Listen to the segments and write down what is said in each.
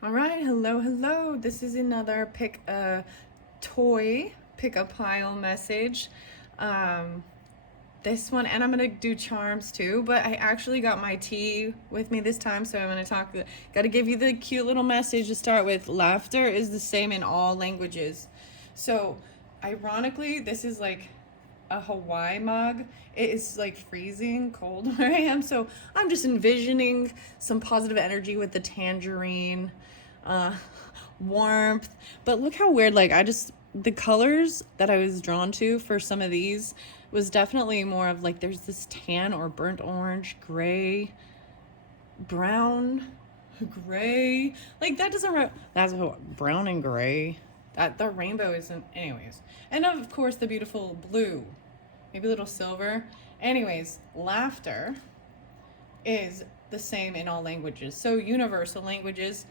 All right, hello. This is another pick a pile message. Um, this one, and I'm gonna do charms too, but I actually got my tea with me this time, so I'm gonna gotta give you the cute little message to start with. Laughter is the same in all languages. So, ironically, this is like a Hawaii mug. It is like freezing cold where I am, so I'm just envisioning some positive energy with the tangerine, uh, warmth. But look how weird, the colors that I was drawn to for some of these was definitely more of like there's this tan or burnt orange, gray, brown, gray. Like that doesn't, that's brown and gray. That the rainbow isn't, anyways. And of course the beautiful blue, maybe a little silver. Anyways, laughter is the same in all languages. So universal languages.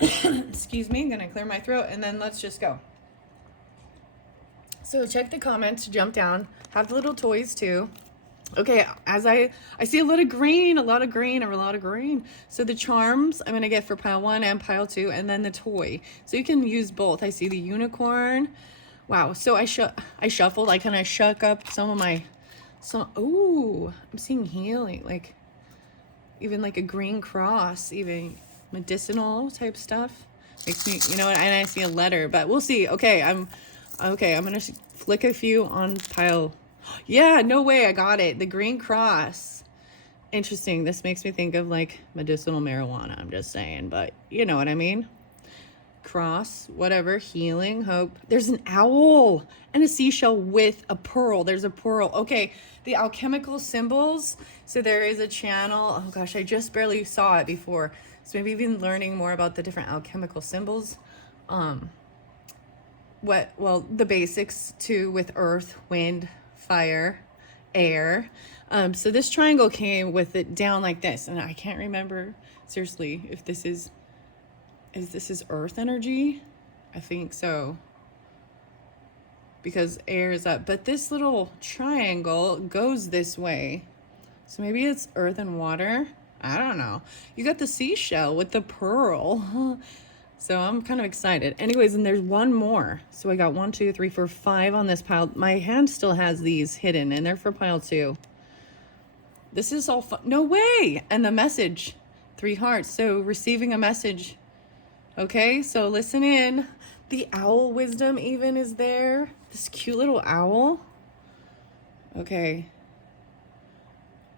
Excuse me, I'm gonna clear my throat and then let's just go. So check the comments, jump down, have the little toys too. Okay, as I see a lot of green. So the charms I'm gonna get for pile 1 and pile 2, and then the toy. So you can use both. I see the unicorn. Wow. So I shuffled. I kind of shook up some of my ooh, I'm seeing healing, like even like a green cross, even medicinal type stuff. Makes me, and I see a letter, but we'll see. Okay, I'm gonna flick a few on pile. Yeah, no way, I got it. The green cross. Interesting. This makes me think of like medicinal marijuana. I'm just saying, but you know what I mean. Cross, whatever, healing, hope. There's an owl and a seashell with a pearl. There's a pearl. Okay, the alchemical symbols. So there is a channel. Oh gosh, I just barely saw it before. So maybe even learning more about the different alchemical symbols. The basics too, with earth, wind, fire, air. So this triangle came with it down like this, and I can't remember seriously if this is earth energy. I think so, because air is up, but this little triangle goes this way, so maybe it's earth and water. I don't know. You got the seashell with the pearl. So I'm kind of excited. Anyways, and there's one more. So I got 1, 2, 3, 4, 5 on this pile. My hand still has these hidden, and they're for pile 2. This is all fun. No way! And the message, 3 hearts. So receiving a message. Okay, so listen in. The owl wisdom even is there. This cute little owl. Okay.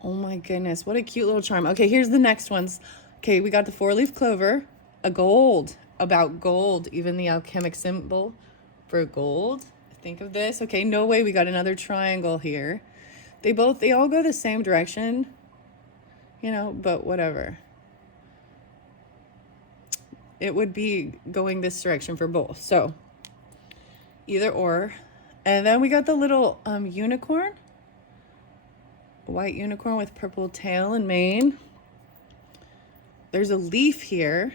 Oh my goodness, what a cute little charm. Okay, here's the next ones. Okay, we got the 4-leaf clover, a gold, about gold, even the alchemic symbol for gold. Think of this. Okay, no way, we got another triangle here. They all go the same direction, but whatever. It would be going this direction for both. So either or. And then we got the little unicorn. White unicorn with purple tail and mane. There's a leaf here.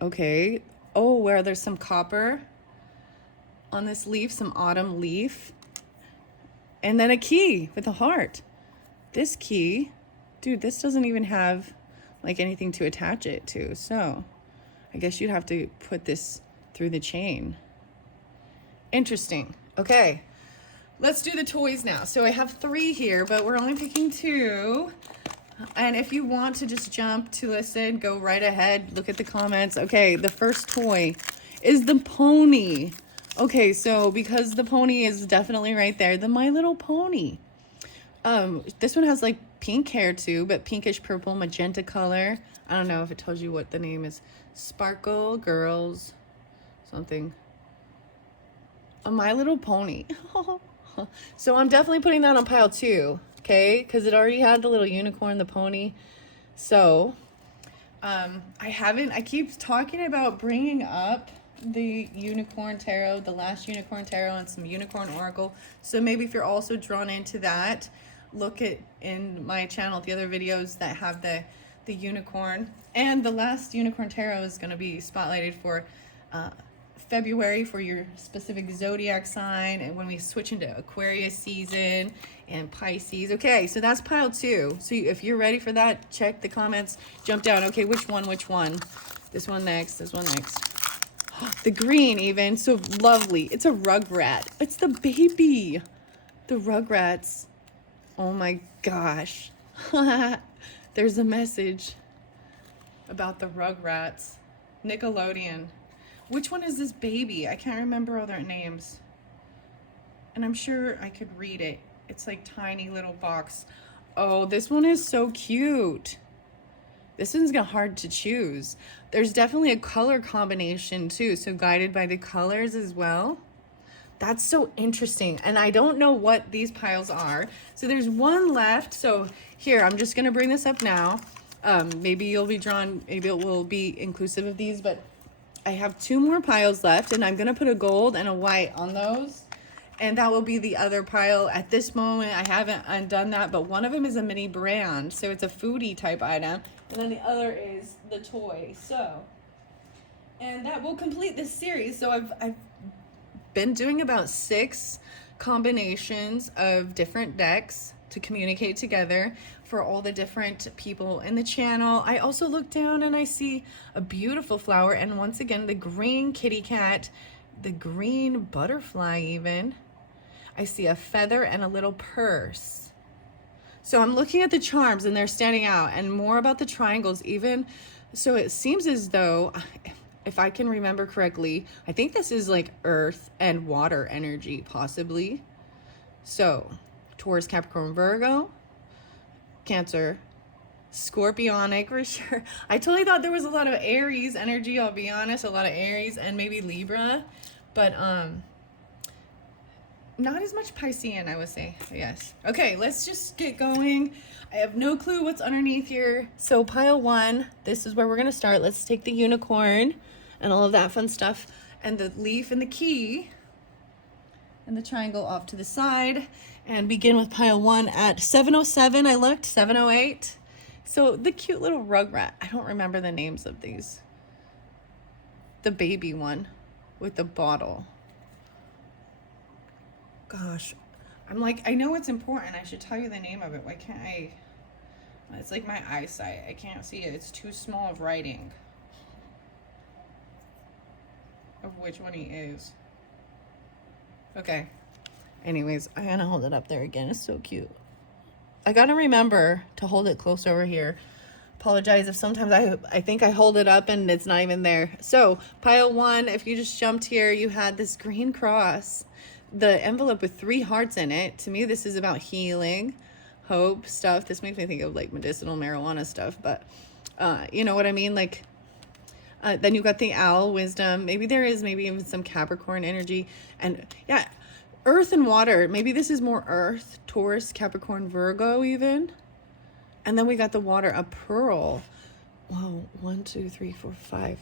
Okay. Oh, where there's some copper on this leaf, some autumn leaf. And then a key with a heart. This key, dude, this doesn't even have like anything to attach it to. So I guess you'd have to put this through the chain. Interesting. Okay. Let's do the toys now. So I have 3 here, but we're only picking 2. And if you want to just jump to listen, go right ahead. Look at the comments. Okay, the first toy is the pony. Okay, so because the pony is definitely right there, the My Little Pony. This one has like pink hair too, but pinkish purple magenta color. I don't know if it tells you what the name is. Sparkle Girls something. A My Little Pony. So I'm definitely putting that on pile 2, okay? Because it already had the little unicorn, the pony. So I keep talking about bringing up the unicorn tarot, the last unicorn tarot, and some unicorn oracle. So maybe if you're also drawn into that, look at in my channel the other videos that have the unicorn. And the last unicorn tarot is going to be spotlighted for February for your specific zodiac sign, and when we switch into Aquarius season and Pisces. Okay, so that's pile 2. So if you're ready for that, check the comments, jump down. Okay, which one? This one next, this one next. The green even, so lovely. It's a Rugrat. It's the baby. The Rugrats. Oh my gosh. There's a message about the Rugrats. Nickelodeon. Which one is this baby? I can't remember all their names. And I'm sure I could read it. It's like tiny little box. Oh, this one is so cute. This one's hard to choose. There's definitely a color combination too. So guided by the colors as well. That's so interesting. And I don't know what these piles are. So there's one left. So here, I'm just going to bring this up now. Maybe you'll be drawn, maybe it will be inclusive of these, but I have 2 more piles left, and I'm going to put a gold and a white on those. And that will be the other pile. At this moment, I haven't undone that, but one of them is a mini brand. So it's a foodie type item. And then the other is the toy. So, and that will complete this series. So I've been doing about 6 combinations of different decks to communicate together for all the different people in the channel. I also look down and I see a beautiful flower, and once again the green kitty cat, the green butterfly even. I see a feather and a little purse. So I'm looking at the charms and they're standing out, and more about the triangles even. So it seems as though, if I can remember correctly, I think this is like earth and water energy possibly. So Taurus, Capricorn, Virgo, Cancer, Scorpionic for sure. I totally thought there was a lot of Aries energy, I'll be honest, a lot of Aries and maybe Libra, but not as much Piscean, I would say. Yes. Okay, let's just get going. I have no clue what's underneath here. So pile 1, this is where we're gonna start. Let's take the unicorn and all of that fun stuff, and the leaf and the key and the triangle off to the side, and begin with pile 1 at 707. I looked 708. So the cute little Rugrat. I don't remember the names of these. The baby one with the bottle. Gosh, I'm like, I know it's important. I should tell you the name of it. Why can't I? It's like my eyesight. I can't see it. It's too small of writing. Of which one he is. Okay. Anyways, I'm gonna hold it up there again. It's so cute. I gotta remember to hold it close over here. Apologize if sometimes I think I hold it up and it's not even there. So pile 1, if you just jumped here, you had this green cross, the envelope with 3 hearts in it. To me, this is about healing, hope stuff. This makes me think of like medicinal marijuana stuff, but you know what I mean? Like, then you got the owl, wisdom. Maybe there is maybe even some Capricorn energy, and yeah, earth and water. Maybe this is more earth, Taurus, Capricorn, Virgo even. And then we got the water, a pearl. Whoa, 1, 2, 3, 4, 5.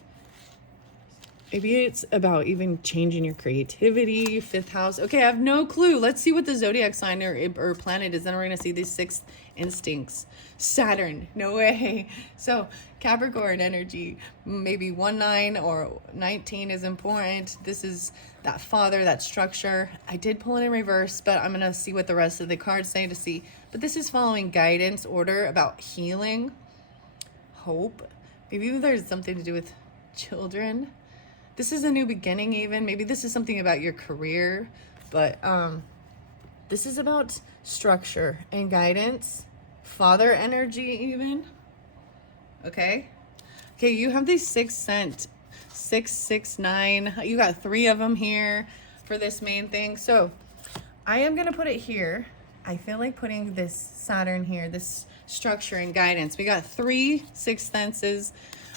Maybe it's about even changing your creativity, 5th house. Okay, I have no clue. Let's see what the zodiac sign or planet is. Then we're going to see these 6 instincts. Saturn, no way. So Capricorn energy, maybe 1, 9 or 19 is important. This is that father, that structure. I did pull it in reverse, but I'm going to see what the rest of the cards say to see. But this is following guidance, order, about healing, hope. Maybe there's something to do with children. This is a new beginning even. Maybe this is something about your career, but this is about structure and guidance, father energy even. Okay, you have these 6 cent, 6, 6, 9. You got 3 of them here for this main thing. So I am gonna put it here. I feel like putting this Saturn here, this structure and guidance. We got 3 6th senses.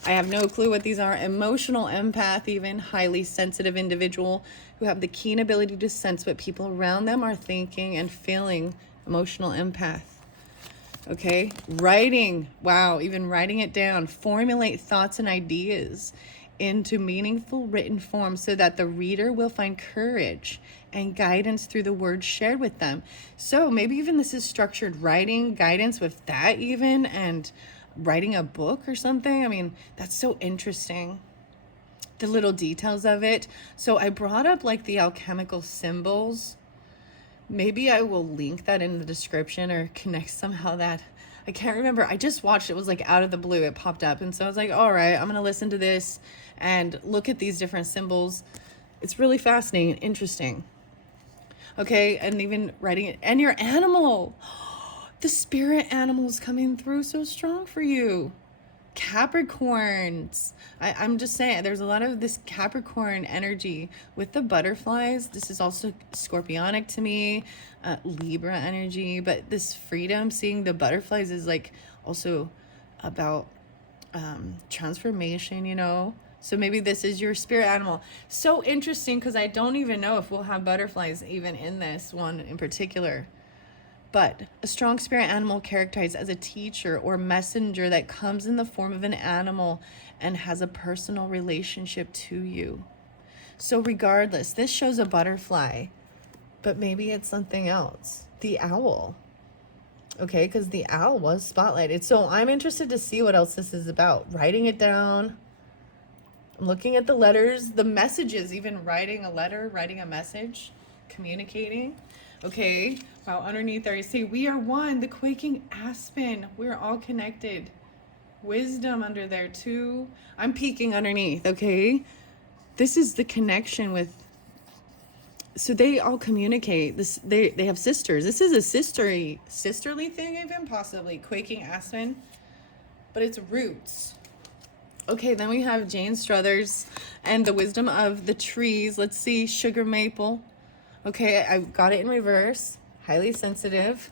I have no clue what these are. Emotional empath, even highly sensitive individual who have the keen ability to sense what people around them are thinking and feeling. Emotional empath. Okay, writing. Wow, even writing it down. Formulate thoughts and ideas into meaningful written form so that the reader will find courage and guidance through the words shared with them. So maybe even this is structured writing, guidance with that even, and writing a book or something. I mean, that's so interesting, the little details of it. So I brought up like the alchemical symbols. Maybe I will link that in the description or connect somehow that I can't remember. I just watched it. Was like out of the blue. It popped up. And so I was like, all right, I'm going to listen to this and look at these different symbols. It's really fascinating, interesting. Okay, and even writing it. And your animal. The spirit animal is coming through so strong for you. Capricorns. I'm just saying, there's a lot of this Capricorn energy with the butterflies. This is also Scorpionic to me, Libra energy. But this freedom, seeing the butterflies, is like also about transformation, you know. So maybe this is your spirit animal. So interesting, because I don't even know if we'll have butterflies even in this one in particular. But a strong spirit animal characterized as a teacher or messenger that comes in the form of an animal and has a personal relationship to you. So regardless, this shows a butterfly, but maybe it's something else. The owl. Okay, because the owl was spotlighted. So I'm interested to see what else this is about. Writing it down. I'm looking at the letters, the messages, even writing a letter, writing a message, communicating. Okay, wow, underneath there you say, we are one, the quaking aspen. We're all connected. Wisdom under there too. I'm peeking underneath, okay? This is the connection with, so they all communicate. This they have sisters. This is a sisterly thing even, possibly. Quaking aspen, but it's roots. Okay, then we have Jane Struthers and the wisdom of the trees. Let's see, sugar maple. Okay, I got it in reverse. Highly sensitive.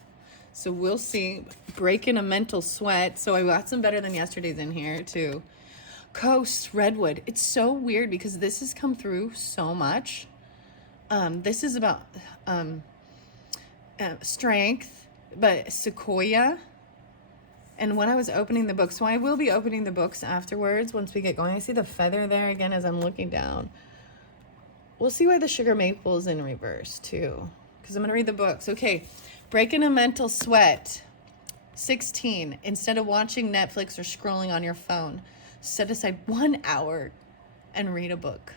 So we'll see. Breaking a mental sweat. So I got some better than yesterday's in here too. Coast redwood. It's so weird because this has come through so much. This is about strength, but sequoia. And when I was opening the book, so I will be opening the books afterwards once we get going. I see the feather there again as I'm looking down. We'll see why the sugar maple is in reverse too, because I'm going to read the books. Okay, breaking a mental sweat. 16, instead of watching Netflix or scrolling on your phone, set aside 1 hour and read a book,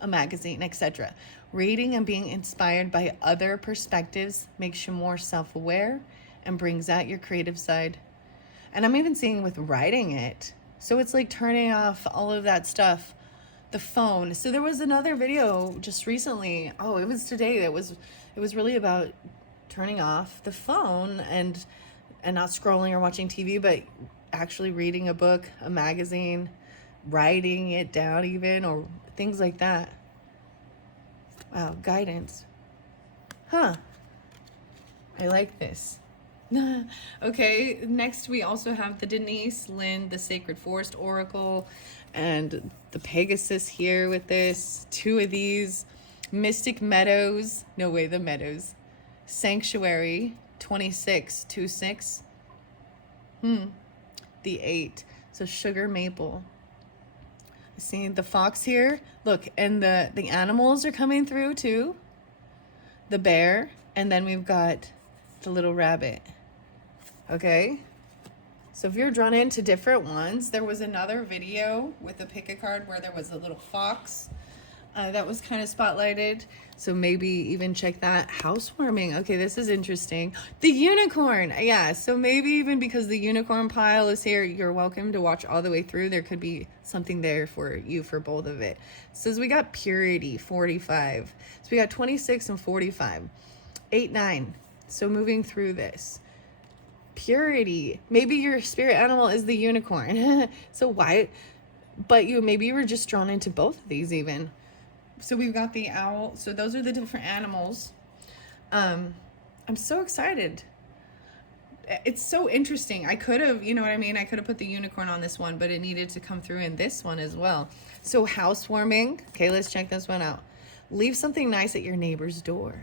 a magazine, etc. Reading and being inspired by other perspectives makes you more self-aware and brings out your creative side. And I'm even seeing with writing it. So it's like turning off all of that stuff. The phone. So there was another video just recently. Oh, it was today. It was really about turning off the phone and not scrolling or watching TV, but actually reading a book, a magazine, writing it down even, or things like that. Wow, guidance. Huh. I like this. Okay, next we also have the Denise Lynn, the Sacred Forest Oracle, and the Pegasus here with this. 2 of these. Mystic Meadows. No way, the Meadows. Sanctuary. 26, 2-6. The 8. So sugar maple. See the fox here? Look, and the animals are coming through too. The bear, and then we've got the little rabbit. Okay, so if you're drawn into different ones, there was another video with a pick a card where there was a little fox that was kind of spotlighted. So maybe even check that. Housewarming. Okay, this is interesting. The unicorn. Yeah, so maybe even because the unicorn pile is here, you're welcome to watch all the way through. There could be something there for you for both of it. So we got purity, 45. So we got 26 and 45. 8, 9. So moving through this. Purity. Maybe your spirit animal is the unicorn. So why? But maybe you were just drawn into both of these even. So we've got the owl. So those are the different animals. I'm so excited. It's so interesting. I could have, you know what I mean? I could have put the unicorn on this one, but it needed to come through in this one as well. So housewarming. Okay, let's check this one out. Leave something nice at your neighbor's door.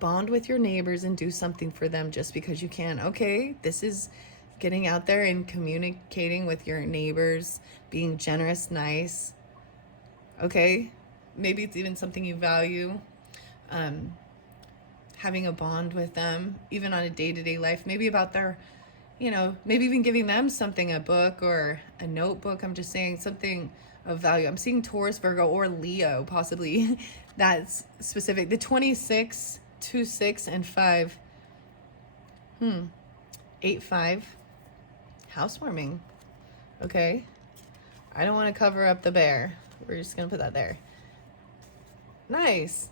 Bond with your neighbors and do something for them just because you can. Okay, this is getting out there and communicating with your neighbors, being generous, nice. Okay, maybe it's even something you value. Having a bond with them, even on a day-to-day life, maybe about their, maybe even giving them something, a book or a notebook. I'm just saying something of value. I'm seeing Taurus, Virgo, or Leo, possibly. That's specific. The 26, 2, 6, and 5. 8, 5. housewarming. Okay. I don't want to cover up the bear. We're just going to put that there. Nice.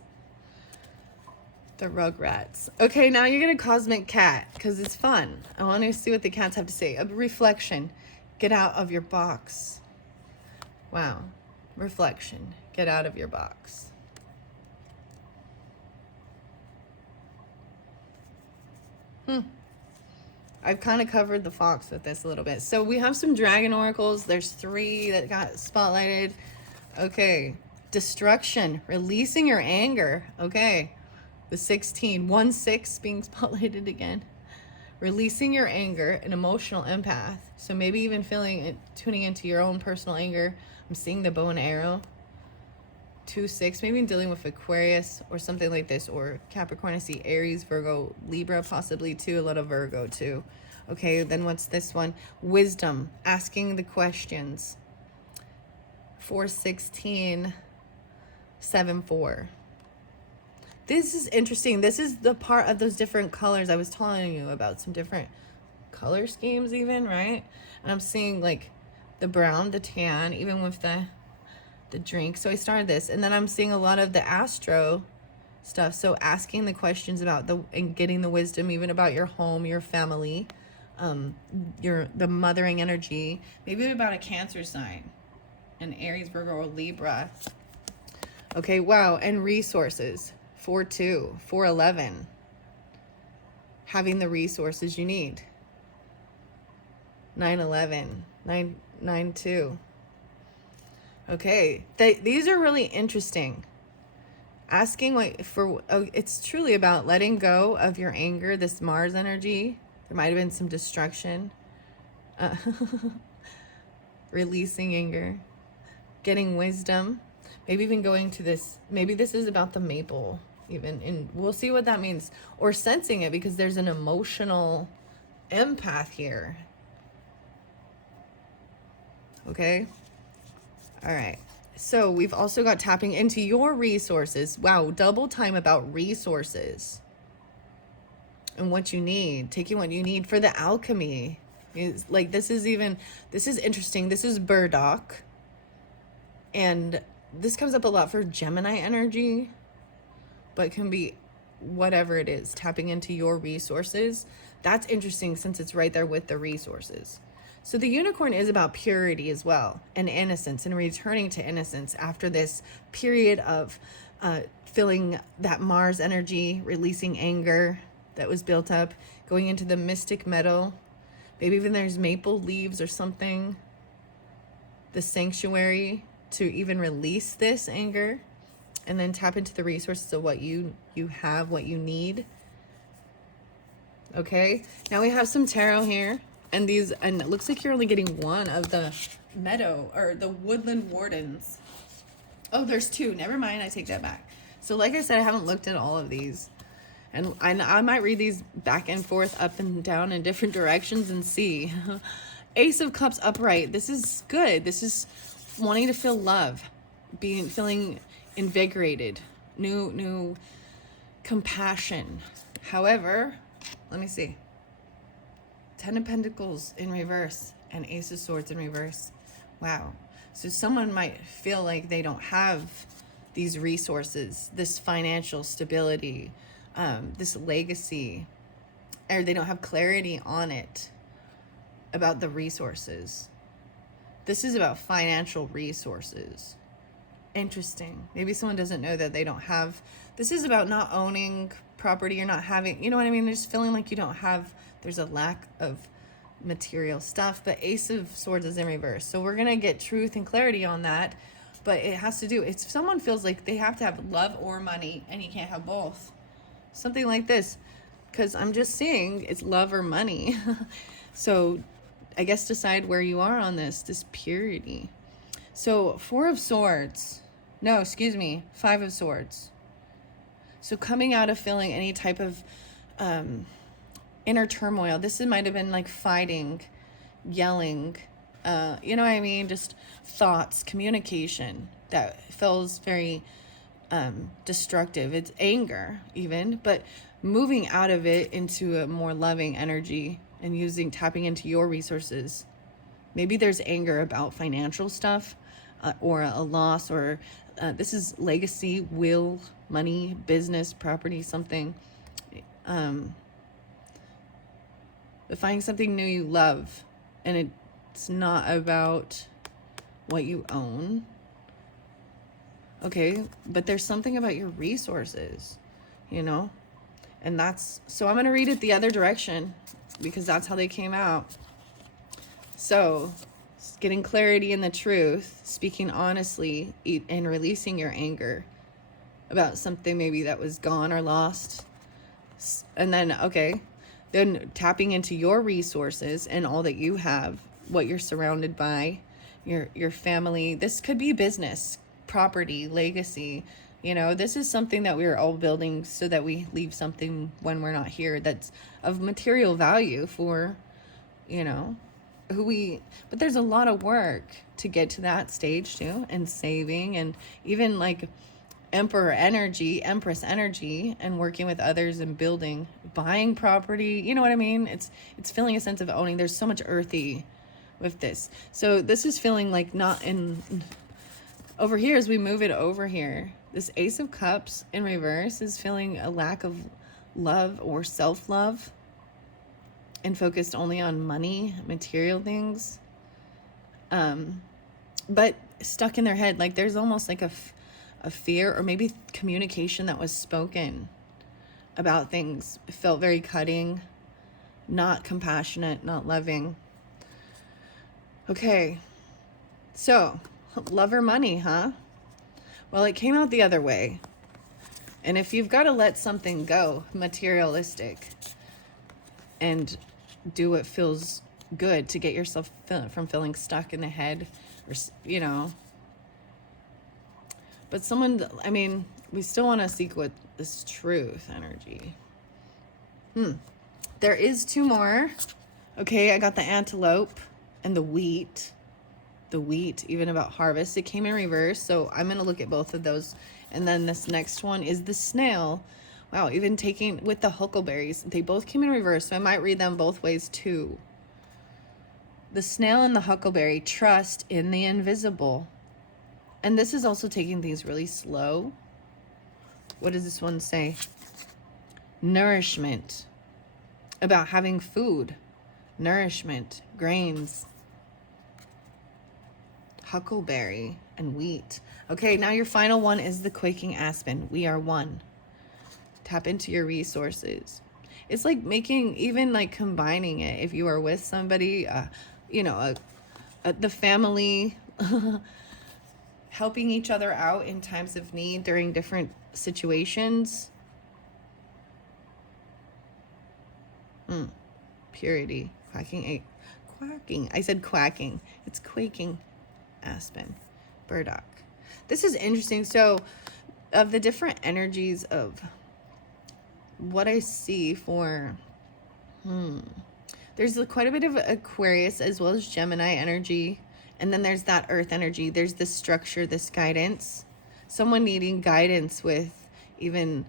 The Rugrats. Okay, now you get a cosmic cat because it's fun. I want to see what the cats have to say. A reflection. Get out of your box. Wow. Reflection. Get out of your box. I've kind of covered the fox with this a little bit. So we have some dragon oracles. There's 3 that got spotlighted. Okay. Destruction. Releasing your anger. Okay. The 16. 1-6 being spotlighted again. Releasing your anger, an emotional empath. So maybe even feeling it, tuning into your own personal anger. I'm seeing the bow and arrow. 2-6, maybe dealing with Aquarius or something like this, or Capricorn. I see Aries, Virgo, Libra, possibly too. A lot of Virgo too. Okay, then what's this one? Wisdom, asking the questions. 4-16, 7-4. This is interesting. This is the part of those different colors I was telling you about, some different color schemes even, right? And I'm seeing like the brown, the tan, even with the drink. So I started this, and then I'm seeing a lot of the astro stuff. So asking the questions about and getting the wisdom even about your home, your family, the mothering energy, maybe about a Cancer sign, an Aries, Virgo, or Libra. Okay, wow. And resources. 4-2, 4-11. Having the resources you need. 9-11, 9-2. Okay, these are really interesting. Asking it's truly about letting go of your anger, this Mars energy. There might have been some destruction. Releasing anger. Getting wisdom. Maybe even going to this. Maybe this is about the maple even. And we'll see what that means. Or sensing it, because there's an emotional empath here. Okay. All right. So we've also got tapping into your resources. Wow. Double time about resources and what you need. Taking what you need for the alchemy. Is like, this is interesting. This is burdock. And this comes up a lot for Gemini energy, but can be whatever it is, tapping into your resources. That's interesting since it's right there with the resources. So the unicorn is about purity as well, and innocence, and returning to innocence after this period of feeling that Mars energy, releasing anger that was built up, going into the mystic meadow. Maybe even there's maple leaves or something. The sanctuary to even release this anger, and then tap into the resources of what you have, what you need. Okay, now we have some tarot here. And it looks like you're only getting one of the meadow or the woodland wardens. Oh, there's 2. Never mind. I take that back. So like I said, I haven't looked at all of these. And I might read these back and forth, up and down in different directions and see. Ace of Cups upright. This is good. This is wanting to feel love, feeling invigorated, new compassion. However, let me see. 10 of Pentacles in reverse and Ace of Swords in reverse. Wow. So someone might feel like they don't have these resources, this financial stability, this legacy, or they don't have clarity on it about the resources. This is about financial resources. Interesting. Maybe someone doesn't know that they don't have. This is about not owning property or not having, you know what I mean? Just feeling like you don't have, there's a lack of material stuff. But Ace of Swords is in reverse. So we're going to get truth and clarity on that. But it has to do, if someone feels like they have to have love or money and you can't have both, something like this, because I'm just seeing it's love or money. So I guess decide where you are on this purity. So 4 of Swords. No, excuse me. 5 of Swords. So coming out of feeling any type of inner turmoil. This might have been like fighting, yelling, you know what I mean? Just thoughts, communication that feels very destructive. It's anger even, but moving out of it into a more loving energy and tapping into your resources. Maybe there's anger about financial stuff, or a loss, or this is legacy, will, money, business, property, something. But finding something new you love, and it's not about what you own. Okay, but there's something about your resources, and so I'm going to read it the other direction because that's how they came out. So, getting clarity in the truth, speaking honestly, and releasing your anger about something maybe that was gone or lost. And then, then tapping into your resources and all that you have, what you're surrounded by, your family. This could be business, property, legacy. This is something that we're all building so that we leave something when we're not here that's of material value for, but there's a lot of work to get to that stage too, and saving, and even like Empress energy, and working with others and building, buying property. You know what I mean? It's feeling a sense of owning. There's so much earthy with this. So this is feeling like not in over here as we move it over here. This Ace of Cups in reverse is feeling a lack of love or self-love, and focused only on money, material things. But stuck in their head, like there's almost like a fear, or maybe communication that was spoken about things felt very cutting, not compassionate, not loving. Okay, so love or money, huh? Well, it came out the other way. And if you've got to let something go, materialistic, and do what feels good to get yourself from feeling stuck in the head, or but we still want to seek what this truth energy. There is two more. Okay, I got the antelope and the wheat, even about harvest. It came in reverse, so I'm going to look at both of those. And then this next one is the snail. Wow, even taking with the huckleberries, they both came in reverse, so I might read them both ways too. The snail and the huckleberry, trust in the invisible. And this is also taking things really slow. What does this one say? Nourishment. About having food, nourishment, grains. Huckleberry and wheat. Okay, now your final one is the quaking aspen. We are one. Tap into your resources. It's like combining it. If you are with somebody, the family, helping each other out in times of need during different situations. Purity. Quacking. I said quacking. It's quaking aspen. Burdock. This is interesting. So, of the different energies of what I see for, there's quite a bit of Aquarius as well as Gemini energy. And then there's that earth energy. There's this structure, this guidance. Someone needing guidance with even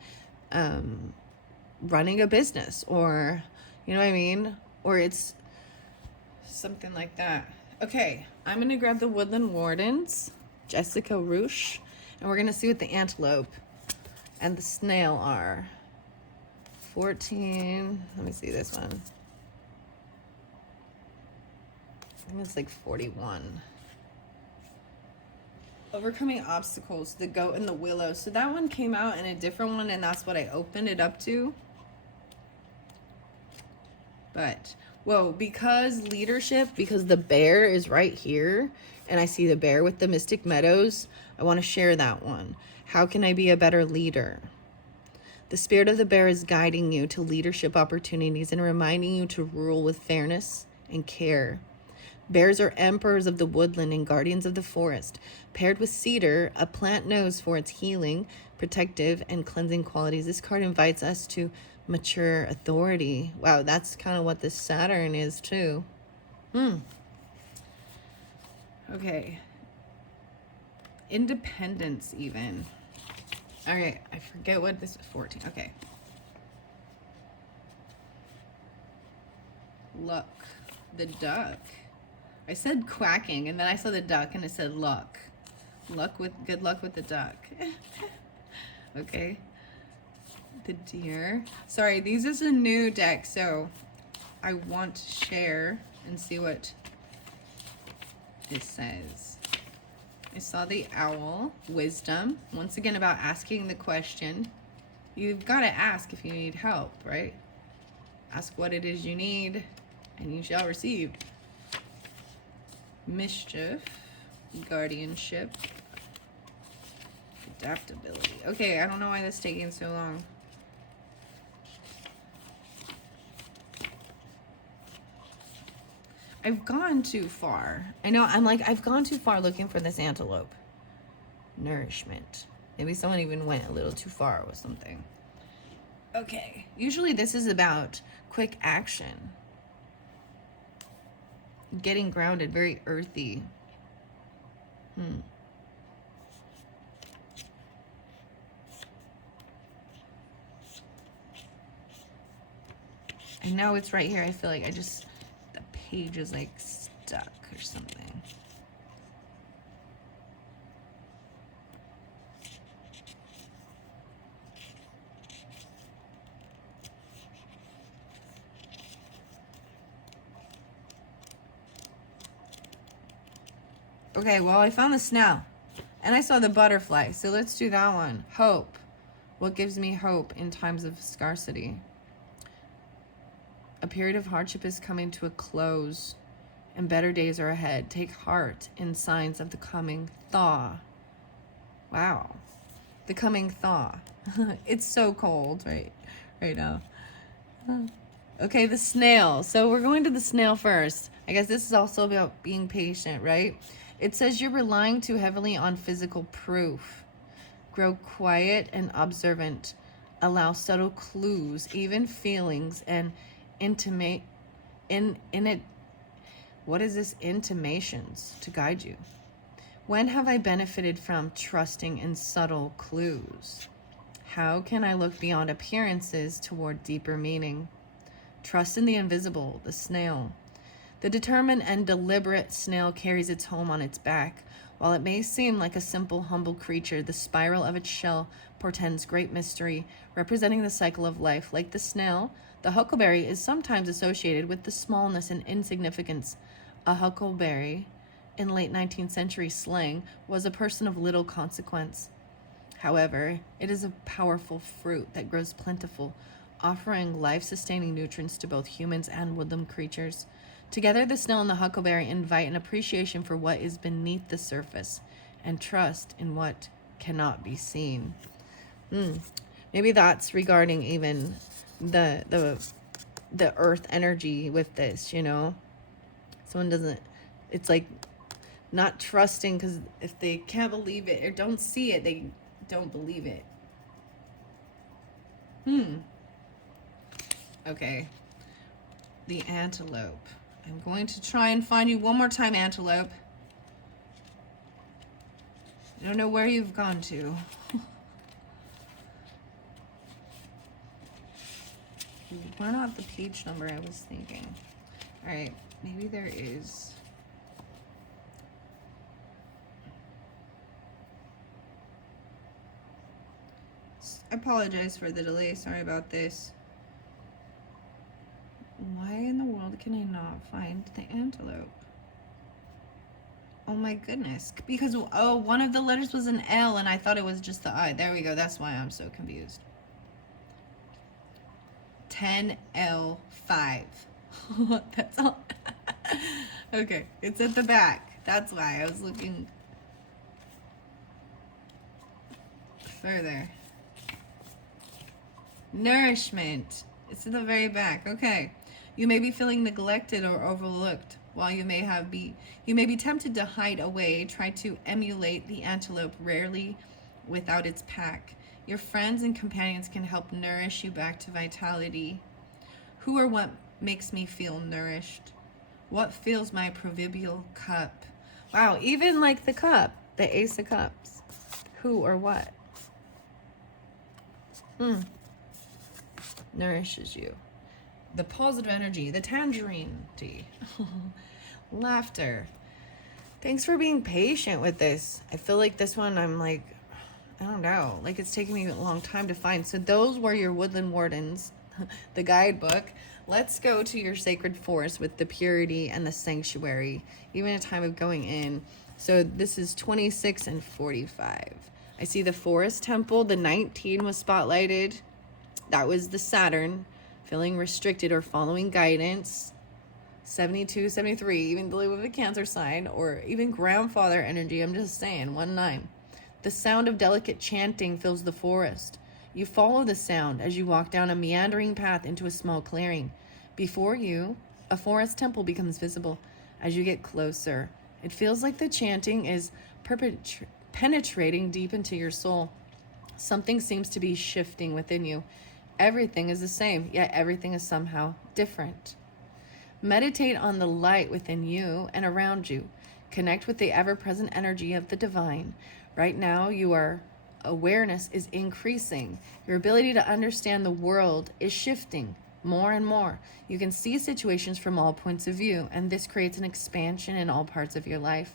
running a business, or, you know what I mean? Or it's something like that. Okay, I'm going to grab the Woodland Wardens, Jessica Roosh, and we're going to see what the antelope and the snail are. 14, let me see this one. I think it's like 41. Overcoming obstacles, the goat and the willow. So that one came out in a different one, and that's what I opened it up to. But, because the bear is right here, and I see the bear with the Mystic Meadows, I want to share that one. How can I be a better leader? The spirit of the bear is guiding you to leadership opportunities and reminding you to rule with fairness and care. Bears are emperors of the woodland and guardians of the forest. Paired with cedar, a plant knows for its healing, protective, and cleansing qualities. This card invites us to mature authority. Wow, that's kind of what this Saturn is too. Okay. Independence even. All right, I forget what this is. 14. Okay. luck. The duck. I said quacking, and then I saw the duck, and it said luck. Good luck with the duck. Okay. The deer. Sorry, these is a new deck, so I want to share and see what it says. I saw the owl. Wisdom. Once again, about asking the question. You've got to ask if you need help, right? Ask what it is you need, and you shall receive. Mischief. Guardianship. Adaptability. Okay, I don't know why this is taking so long. I've gone too far. I know, I've gone too far looking for this antelope. Nourishment. Maybe someone even went a little too far with something. Okay. Usually this is about quick action. Getting grounded, very earthy. I know it's right here. I feel like the page is like stuck or something. Okay, well, I found the snail. And I saw the butterfly. So let's do that one. Hope. What gives me hope in times of scarcity? A period of hardship is coming to a close, and better days are ahead. Take heart in signs of the coming thaw. Wow. The coming thaw. It's so cold right now. Okay, the snail. So we're going to the snail first. I guess this is also about being patient, right? It says you're relying too heavily on physical proof. Grow quiet and observant. Allow subtle clues, even feelings, and intimations to guide you. When have I benefited from trusting in subtle clues? How can I look beyond appearances toward deeper meaning? Trust in the invisible, the snail. The determined and deliberate snail carries its home on its back. While it may seem like a simple, humble creature, the spiral of its shell portends great mystery, representing the cycle of life. Like the snail, the huckleberry is sometimes associated with the smallness and insignificance. A huckleberry, in late 19th century slang, was a person of little consequence. However, it is a powerful fruit that grows plentiful, offering life-sustaining nutrients to both humans and woodland creatures. Together, the snail and the huckleberry invite an appreciation for what is beneath the surface and trust in what cannot be seen. Maybe that's regarding even the earth energy with this, you know? Someone doesn't, it's like not trusting, because if they can't believe it or don't see it, they don't believe it. Okay. The antelope. I'm going to try and find you one more time, antelope. I don't know where you've gone to. Why not the page number I was thinking? All right, maybe there is. I apologize for the delay. Sorry about this. Why in the world can I not find the antelope? Oh my goodness. Because, one of the letters was an L and I thought it was just the I. There we go. That's why I'm so confused. 10L5. That's all. Okay. It's at the back. That's why I was looking further. Nourishment. It's at the very back. Okay. You may be feeling neglected or overlooked. While you may be tempted to hide away, try to emulate the antelope, rarely without its pack. Your friends and companions can help nourish you back to vitality. Who or what makes me feel nourished? What fills my proverbial cup? Wow, even like the cup, the Ace of Cups. Who or what? Nourishes you. the positive energy, the tangerine tea, laughter. Thanks for being patient with this. I feel like this one, I'm like, I don't know, like it's taking me a long time to find. So those were your woodland wardens, the guidebook. Let's go to your sacred forest with the purity and the sanctuary, even a time of going in. So this is 26 and 45. I see the forest temple. The 19 was spotlighted. That was the Saturn, feeling restricted or following guidance. 72, 73, even the with a Cancer sign, or even grandfather energy. I'm just saying, 1-9. The sound of delicate chanting fills the forest. You follow the sound as you walk down a meandering path into a small clearing. Before you, a forest temple becomes visible. As you get closer, it feels like the chanting is penetrating deep into your soul. Something seems to be shifting within you. Everything is the same, yet everything is somehow different. Meditate on the light within you and around you. Connect with the ever-present energy of the divine. Right now, your awareness is increasing. Your ability to understand the world is shifting more and more. You can see situations from all points of view, and this creates an expansion in all parts of your life.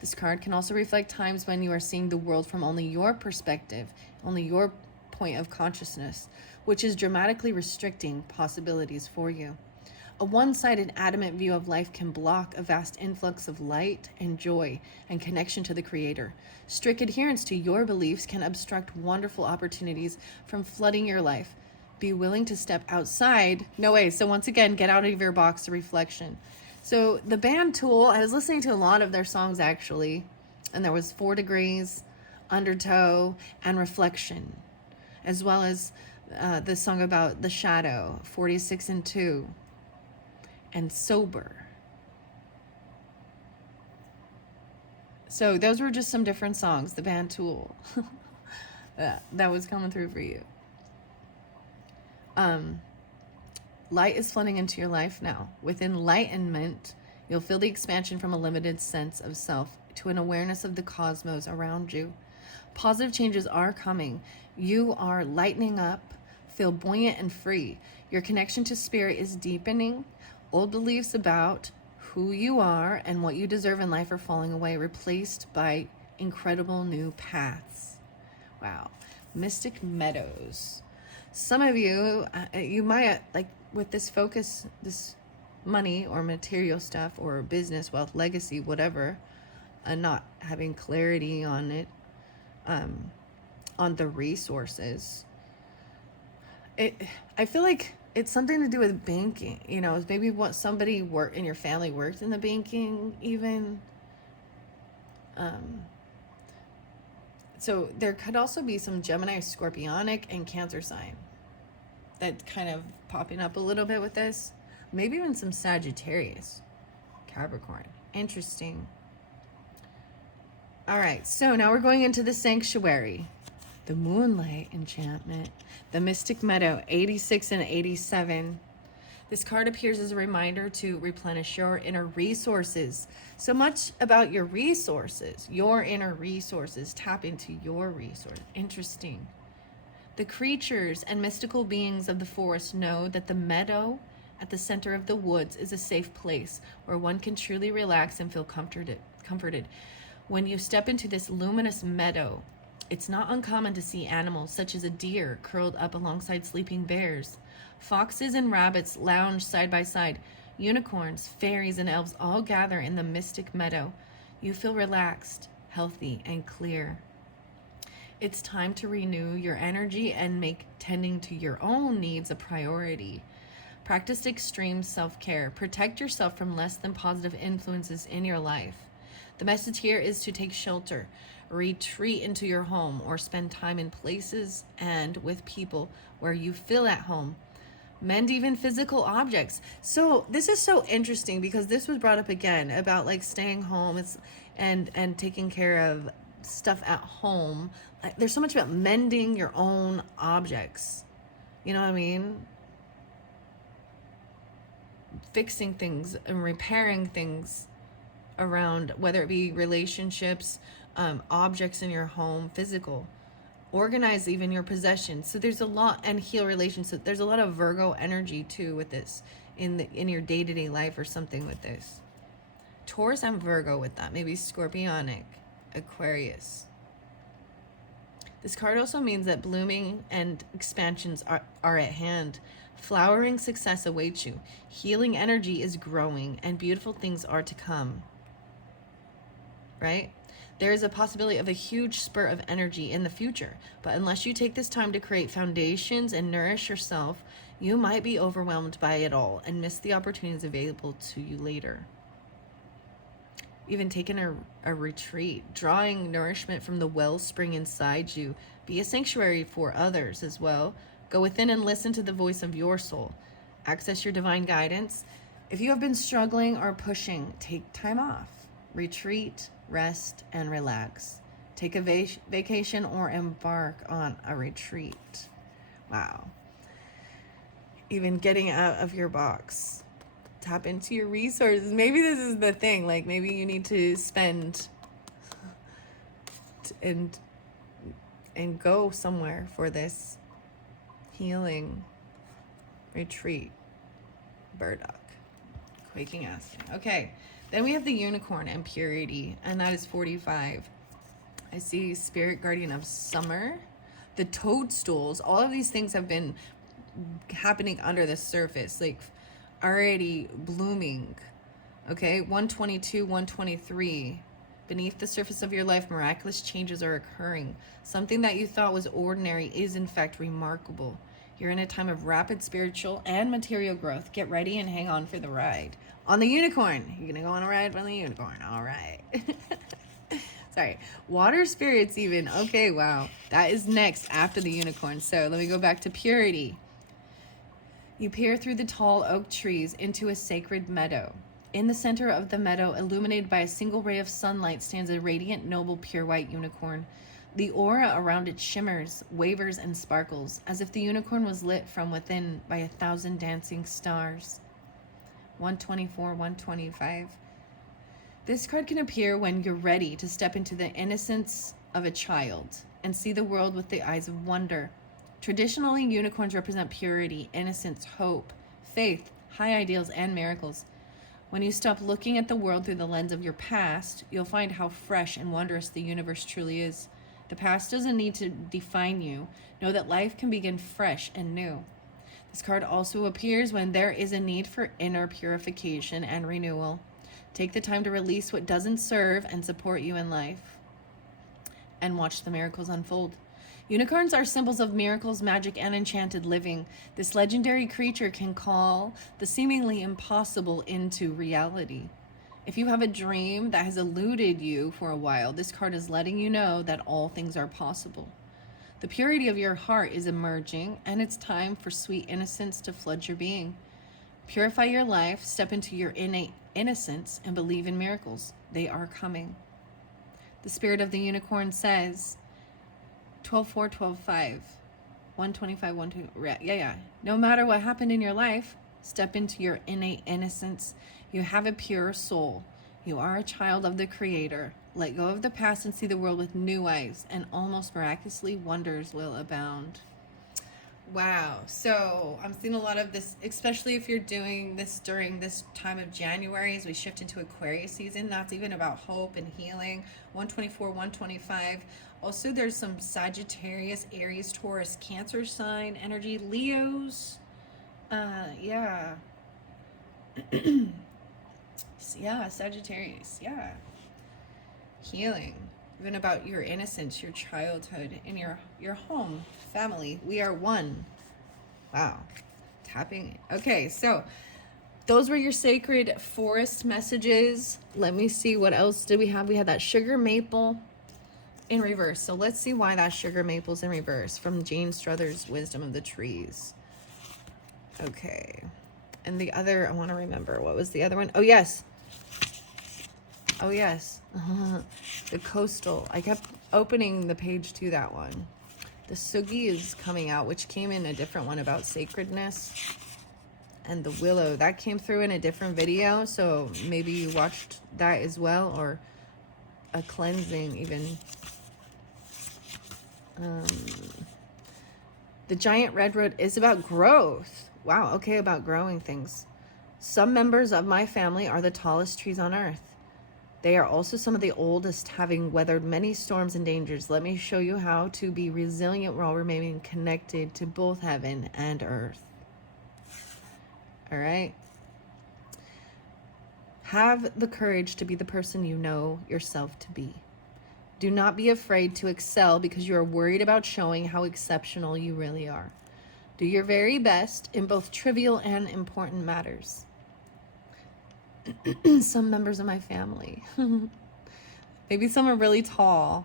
This card can also reflect times when you are seeing the world from only your perspective, only your point of consciousness, which is dramatically restricting possibilities for you. A one-sided, adamant view of life can block a vast influx of light and joy and connection to the Creator. Strict adherence to your beliefs can obstruct wonderful opportunities from flooding your life. Be willing to step outside. No way. So once again, get out of your box of reflection. So the band Tool, I was listening to a lot of their songs actually, and there was 4 Degrees, Undertow, and Reflection, as well as the song about the shadow, 46 and 2. And Sober. So those were just some different songs, the band Tool. that was coming through for you. Light is flooding into your life now. With enlightenment, you'll feel the expansion from a limited sense of self to an awareness of the cosmos around you. Positive changes are coming. You are lightening up, feel buoyant and free. Your connection to spirit is deepening. Old beliefs about who you are and what you deserve in life are falling away, replaced by incredible new paths. Wow. Mystic Meadows. Some of you, you might, like with this focus, this money or material stuff or business, wealth, legacy, whatever, not having clarity on it, on the resources. I feel like it's something to do with banking, you know, maybe what somebody in your family worked in the banking even. So there could also be some Gemini, Scorpionic, and Cancer sign that kind of popping up a little bit with this. Maybe even some Sagittarius, Capricorn. Interesting. All right, so now we're going into the sanctuary. The Moonlight Enchantment, the Mystic Meadow, 86 and 87. This card appears as a reminder to replenish your inner resources. So much about your resources, your inner resources. Tap into your resource. Interesting. The creatures and mystical beings of the forest know that the meadow at the center of the woods is a safe place where one can truly relax and feel comforted. When you step into this luminous meadow, it's not uncommon to see animals such as a deer curled up alongside sleeping bears. Foxes and rabbits lounge side by side. Unicorns, fairies, and elves all gather in the mystic meadow. You feel relaxed, healthy, and clear. It's time to renew your energy and make tending to your own needs a priority. Practice extreme self-care. Protect yourself from less than positive influences in your life. The message here is to take shelter, retreat into your home, or spend time in places and with people where you feel at home. Mend even physical objects. So this is so interesting because this was brought up again about like staying home and taking care of stuff at home. There's so much about mending your own objects. You know what I mean? Fixing things and repairing things around, whether it be relationships, objects in your home, physical, organize even your possessions. So there's a lot, and heal relationships. There's a lot of Virgo energy too with this in your day-to-day life or something with this. Taurus and Virgo with that. Maybe Scorpionic, Aquarius. This card also means that blooming and expansions are at hand. Flowering success awaits you. Healing energy is growing and beautiful things are to come. Right? There is a possibility of a huge spurt of energy in the future, but unless you take this time to create foundations and nourish yourself, you might be overwhelmed by it all and miss the opportunities available to you later. Even taking a retreat, drawing nourishment from the wellspring inside you. Be a sanctuary for others as well. Go within and listen to the voice of your soul. Access your divine guidance. If you have been struggling or pushing, take time off. Retreat, rest, and relax. Take a vacation or embark on a retreat. Wow. Even getting out of your box. Tap into your resources. Maybe this is the thing. Like maybe you need to spend and go somewhere for this healing retreat. Burdock. Quaking acid. Okay. Then we have the unicorn and purity, and that is 45. I see spirit guardian of summer. The toadstools. All of these things have been happening under the surface. Like already blooming. Okay, 122, 123. Beneath the surface of your life, miraculous changes are occurring. Something that you thought was ordinary is in fact remarkable. You're in a time of rapid spiritual and material growth. Get ready and hang on for the ride. On the unicorn. You're gonna go on a ride on the unicorn. All right. Sorry. Water spirits even. Okay, wow. That is next after the unicorn. So let me go back to purity. You peer through the tall oak trees into a sacred meadow. In the center of the meadow, illuminated by a single ray of sunlight, stands a radiant, noble, pure white unicorn. The aura around it shimmers, wavers, and sparkles, as if the unicorn was lit from within by 1,000 dancing stars. 124, 125. This card can appear when you're ready to step into the innocence of a child and see the world with the eyes of wonder. Traditionally, unicorns represent purity, innocence, hope, faith, high ideals, and miracles. When you stop looking at the world through the lens of your past, you'll find how fresh and wondrous the universe truly is. The past doesn't need to define you. Know that life can begin fresh and new. This card also appears when there is a need for inner purification and renewal. Take the time to release what doesn't serve and support you in life, and watch the miracles unfold. Unicorns are symbols of miracles, magic, and enchanted living. This legendary creature can call the seemingly impossible into reality. If you have a dream that has eluded you for a while, this card is letting you know that all things are possible. The purity of your heart is emerging, and it's time for sweet innocence to flood your being. Purify your life, step into your innate innocence, and believe in miracles. They are coming. The spirit of the unicorn says, 12-4, 12-5, 125, 1-2. Yeah. No matter what happened in your life, step into your innate innocence. You have a pure soul. You are a child of the Creator. Let go of the past and see the world with new eyes, and almost miraculously, wonders will abound. Wow. So I'm seeing a lot of this, especially if you're doing this during this time of January as we shift into Aquarius season. That's even about hope and healing. 124, 125. Also, there's some Sagittarius, Aries, Taurus, Cancer sign energy, Leos. Yeah. Yeah, Sagittarius. Yeah. Healing. Even about your innocence, your childhood, and your home, family. We are one. Wow. Tapping. Okay, so those were your sacred forest messages. Let me see, what else did we have? We had that sugar maple in reverse. So let's see why that sugar maple's in reverse from Jane Struther's Wisdom of the Trees. Okay. And the other, I want to remember. What was the other one? Oh, yes. The coastal. I kept opening the page to that one. The Sugi is coming out, which came in a different one about sacredness. And the willow, that came through in a different video. So maybe you watched that as well, or a cleansing even. The giant redwood is about growth. Wow, okay, about growing things. Some members of my family are the tallest trees on earth. They are also some of the oldest, having weathered many storms and dangers. Let me show you how to be resilient while remaining connected to both heaven and earth. All right. Have the courage to be the person you know yourself to be. Do not be afraid to excel because you are worried about showing how exceptional you really are. Do your very best in both trivial and important matters. Some members of my family. Maybe some are really tall.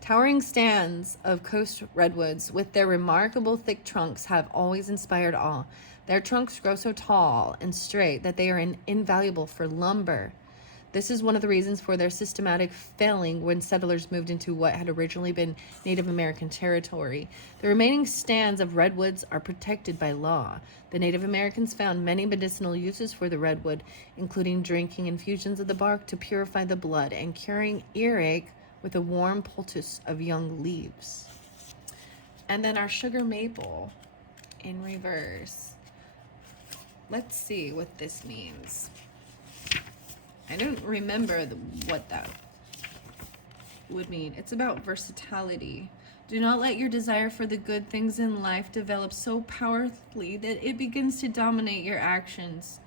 Towering stands of coast redwoods with their remarkable thick trunks have always inspired awe. Their trunks grow so tall and straight that they are invaluable for lumber. This is one of the reasons for their systematic felling when settlers moved into what had originally been Native American territory. The remaining stands of redwoods are protected by law. The Native Americans found many medicinal uses for the redwood, including drinking infusions of the bark to purify the blood and curing earache with a warm poultice of young leaves. And then our sugar maple in reverse. Let's see what this means. I don't remember what that would mean. It's about versatility. Do not let your desire for the good things in life develop so powerfully that it begins to dominate your actions,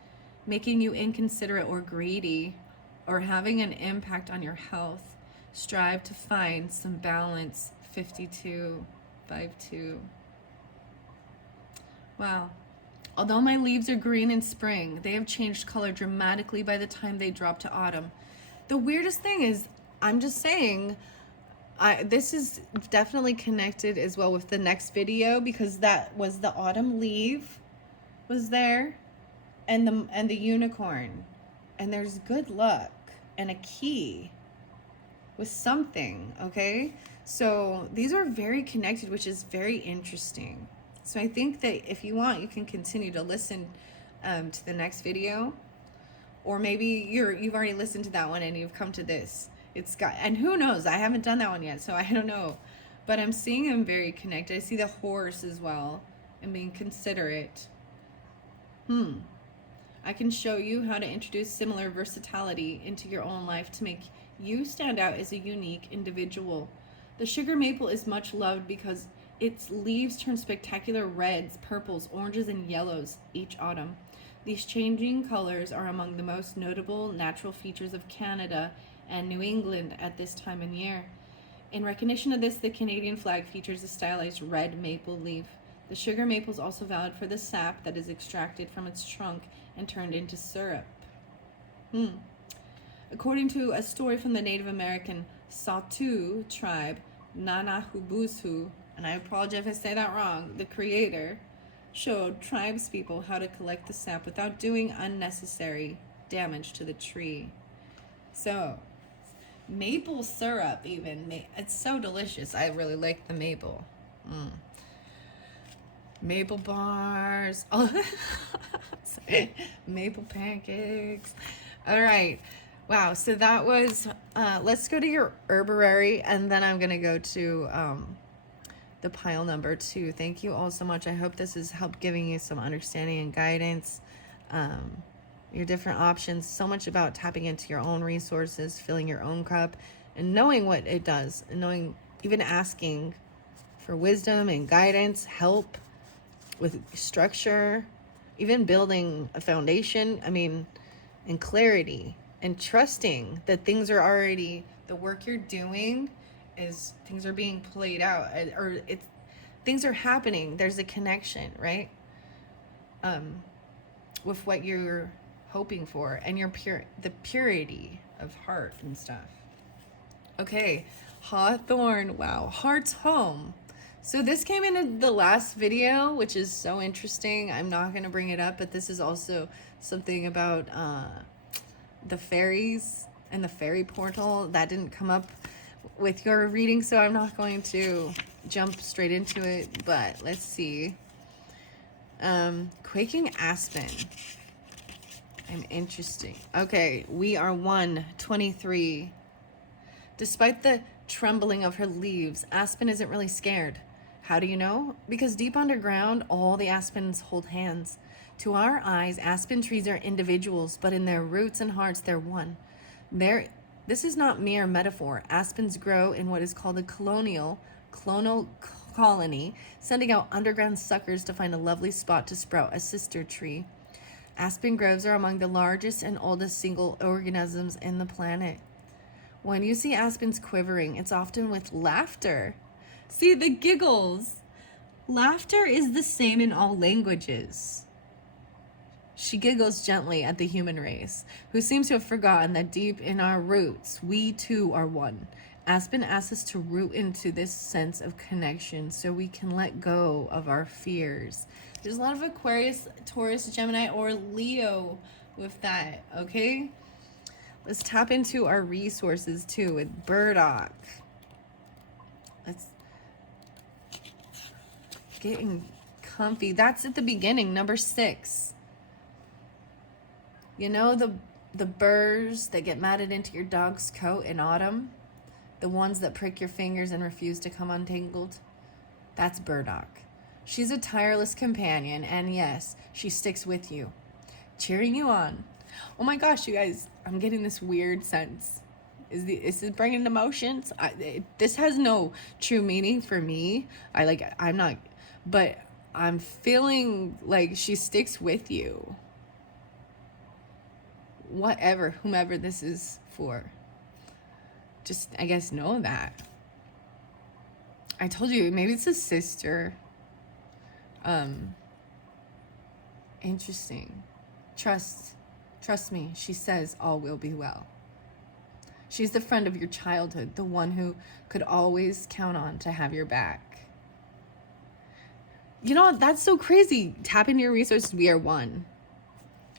making you inconsiderate or greedy, or having an impact on your health. Strive to find some balance. 5252. Wow. Although my leaves are green in spring, they have changed color dramatically by the time they drop to autumn. The weirdest thing is, I'm just saying, this is definitely connected as well with the next video, because that was the autumn leaf was there, and the unicorn, and there's good luck and a key with something, okay? So these are very connected, which is very interesting. So I think that if you want, you can continue to listen to the next video, or maybe you've already listened to that one and you've come to this. And who knows? I haven't done that one yet, so I don't know. But I'm seeing them very connected. I see the horse as well, and being considerate. I can show you how to introduce similar versatility into your own life to make you stand out as a unique individual. The sugar maple is much loved because its leaves turn spectacular reds, purples, oranges, and yellows each autumn. These changing colors are among the most notable natural features of Canada and New England at this time of year. In recognition of this, the Canadian flag features a stylized red maple leaf. The sugar maple is also valid for the sap that is extracted from its trunk and turned into syrup. According to a story from the Native American Saulteaux tribe, Nanahubusu, and I apologize if I say that wrong, the creator showed tribespeople how to collect the sap without doing unnecessary damage to the tree. So, maple syrup even, it's so delicious. I really like the maple. Maple bars. Oh, maple pancakes. All right. Wow. So that was, let's go to your herbarary, and then I'm going to go to the pile number 2. Thank you all so much. I hope this has helped giving you some understanding and guidance. Your different options, so much about tapping into your own resources, filling your own cup, and knowing what it does, and knowing, even asking for wisdom and guidance, help with structure, even building a foundation, and clarity, and trusting that things are already, the work you're doing is, things are being played out, or things are happening. There's a connection, right? With what you're hoping for, and the purity of heart and stuff. Okay, Hawthorne. Wow, Heart's Home. So this came in the last video, which is so interesting. I'm not going to bring it up, but this is also something about the fairies and the fairy portal. That didn't come up with your reading, so I'm not going to jump straight into it, but let's see. Quaking Aspen. I'm interesting. Okay, we are 123. Despite the trembling of her leaves, aspen isn't really scared. How do you know? Because deep underground, all the aspens hold hands. To our eyes, aspen trees are individuals, but in their roots and hearts, they're one. This is not mere metaphor. Aspens grow in what is called a clonal colony, sending out underground suckers to find a lovely spot to sprout a sister tree. Aspen groves are among the largest and oldest single organisms in the planet. When you see aspens quivering, it's often with laughter. See the giggles. Laughter is the same in all languages. She giggles gently at the human race, who seems to have forgotten that deep in our roots, we too are one. Aspen asks us to root into this sense of connection so we can let go of our fears. There's a lot of Aquarius, Taurus, Gemini, or Leo with that, okay? Let's tap into our resources too with burdock. Let's getting comfy. That's at the beginning, number 6. You know the burrs that get matted into your dog's coat in autumn? The ones that prick your fingers and refuse to come untangled? That's burdock. She's a tireless companion, and yes, she sticks with you, cheering you on. Oh my gosh, you guys, I'm getting this weird sense. Is this bringing emotions? This has no true meaning for me. But I'm feeling like she sticks with you. Whomever this is for. Just, I guess, know that. I told you, maybe it's a sister. Interesting. Trust me, she says all will be well. She's the friend of your childhood, the one who could always count on to have your back. You know, that's so crazy. Tap into your resources. We are one.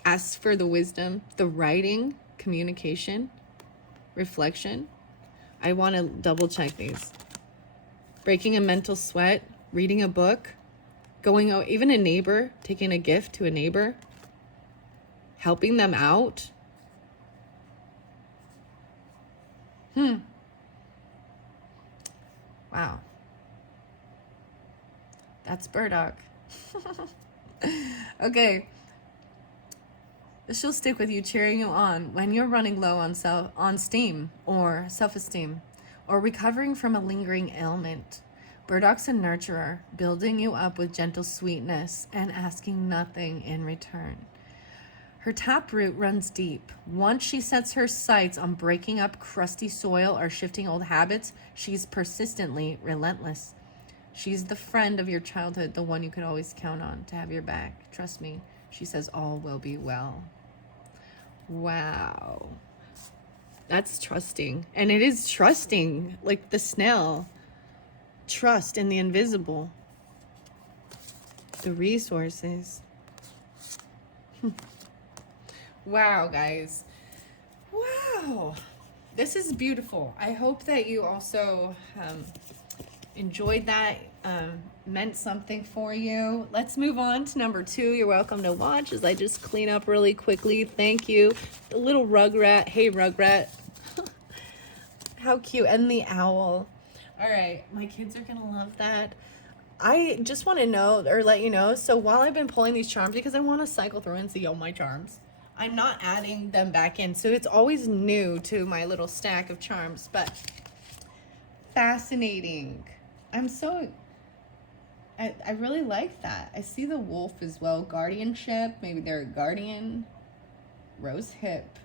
Ask for the wisdom, the writing, communication, reflection. I want to double check these. Breaking a mental sweat, reading a book, going out, even a neighbor, taking a gift to a neighbor, helping them out. Wow. That's burdock. Okay. She'll stick with you, cheering you on when you're running low on steam or self-esteem, or recovering from a lingering ailment. Burdock's a nurturer, building you up with gentle sweetness and asking nothing in return. Her taproot runs deep. Once she sets her sights on breaking up crusty soil or shifting old habits, she's persistently relentless. She's the friend of your childhood, the one you could always count on to have your back. Trust me, she says all will be well. Wow. That's trusting. And it is trusting, like the snail. Trust in the invisible. The resources. Wow, guys. Wow. This is beautiful. I hope that you also enjoyed that, meant something for you. Let's move on to number 2. You're welcome to watch as I just clean up really quickly. Thank you. The little rugrat. Hey, rugrat. How cute. And the owl. All right. My kids are going to love that. I just want to know or let you know. So while I've been pulling these charms, because I want to cycle through and see all my charms, I'm not adding them back in. So it's always new to my little stack of charms, but fascinating. I really like that. I see the wolf as well. Guardianship. Maybe they're a guardian. Rose hip.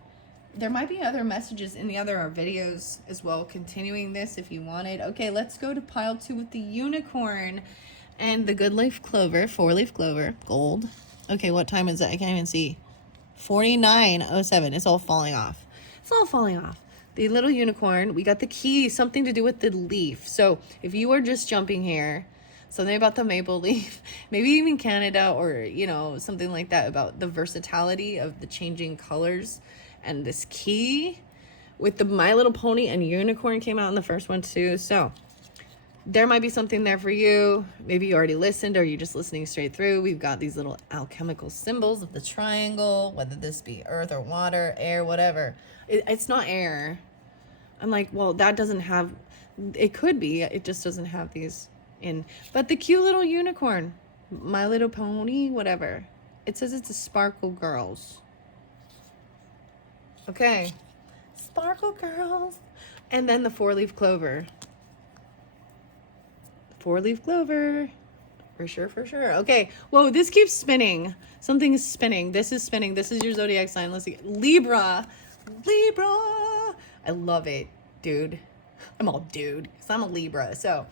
There might be other messages in the other videos as well, continuing this if you wanted. Okay, let's go to pile 2 with the unicorn and the good leaf clover, 4-leaf clover, gold. Okay, what time is it? I can't even see. 49:07. It's all falling off. It's all falling off. The little unicorn, we got the key, something to do with the leaf. So if you are just jumping here, something about the maple leaf, maybe even Canada or, something like that about the versatility of the changing colors. And this key with the My Little Pony and unicorn came out in the first one too. So there might be something there for you. Maybe you already listened or you're just listening straight through. We've got these little alchemical symbols of the triangle, whether this be earth or water, air, whatever. It's not air. I'm like, well, that doesn't have It could be. It just doesn't have these in. But the cute little unicorn, My Little Pony, whatever. It says it's a Sparkle Girls. Okay. Sparkle Girls. And then the 4-leaf clover. 4-leaf clover. For sure, for sure. Okay. Whoa, this keeps spinning. Something is spinning. This is spinning. This is your zodiac sign. Let's see. Libra. Libra. I love it, dude. I'm all dude because I'm a Libra. So,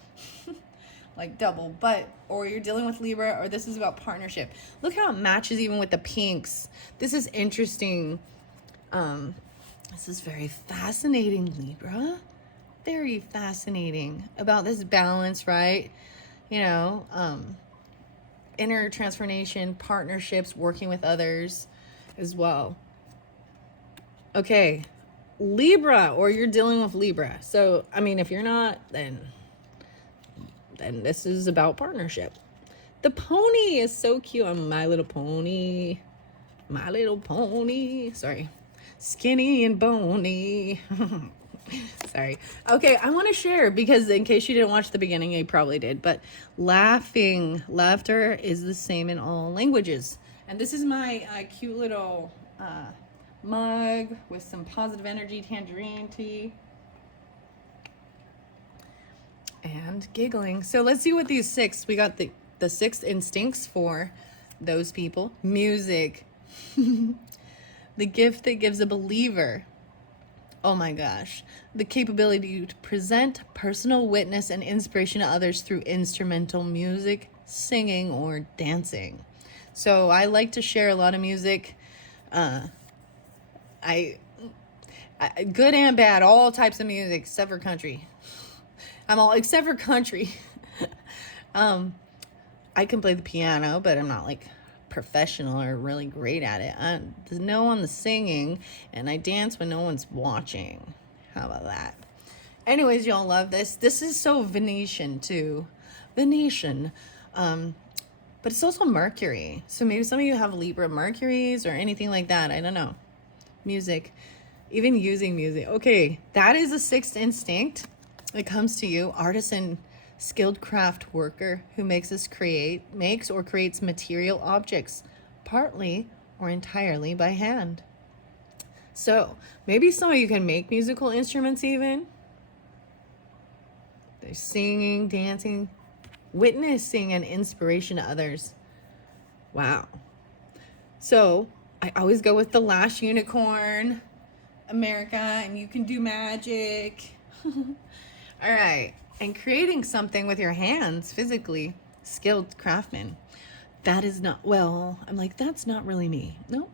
like double. But, or you're dealing with Libra, or this is about partnership. Look how it matches even with the pinks. This is interesting. This is very fascinating, Libra. Very fascinating about this balance, right? You know, inner transformation, partnerships, working with others as well. Okay, Libra, or you're dealing with Libra. So, I mean, if you're not, then this is about partnership. The pony is so cute. I'm My Little Pony. My Little Pony. Sorry. Skinny and bony. Sorry. Okay, I want to share because in case you didn't watch the beginning, you probably did, but laughter is the same in all languages. And this is my cute little mug with some positive energy tangerine tea. And giggling. So let's see what these 6, we got the 6 instincts for those people. Music. The gift that gives a believer. Oh my gosh. The capability to present personal witness and inspiration to others through instrumental music, singing, or dancing. So I like to share a lot of music. I good and bad, all types of music, except for country. Except for country. I can play the piano, but I'm not like professional or really great at it. I know on the singing, and I dance when no one's watching. How about that? Anyways, y'all love this. This is so Venetian too. Venetian. But it's also Mercury. So maybe some of you have Libra Mercuries or anything like that. I don't know. Music. Even using music. Okay, that is a 6th instinct. It comes to you. Artisan, skilled craft worker who makes or creates material objects, partly or entirely by hand. So maybe some of you can make musical instruments even. They're singing, dancing, witnessing an inspiration to others. Wow. So I always go with the last unicorn, America, and you can do magic. All right. And creating something with your hands physically, skilled craftsman. That is not, well, I'm like, that's not really me. No.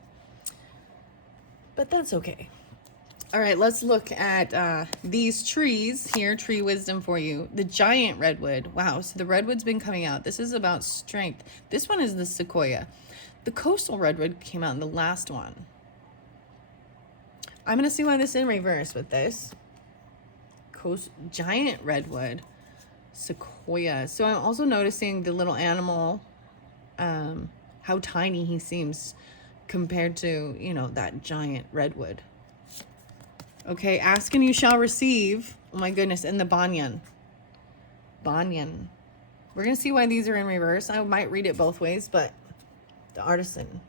But that's okay. All right, let's look at these trees here, tree wisdom for you. The giant redwood. Wow, so the redwood's been coming out. This is about strength. This one is the sequoia. The coastal redwood came out in the last one. I'm going to see why this is in reverse with this. Giant redwood, sequoia. So I'm also noticing the little animal, how tiny he seems compared to, you know, that giant redwood. Okay, ask and you shall receive. Oh my goodness, and the banyan. Banyan. We're going to see why these are in reverse. I might read it both ways, but the artisan.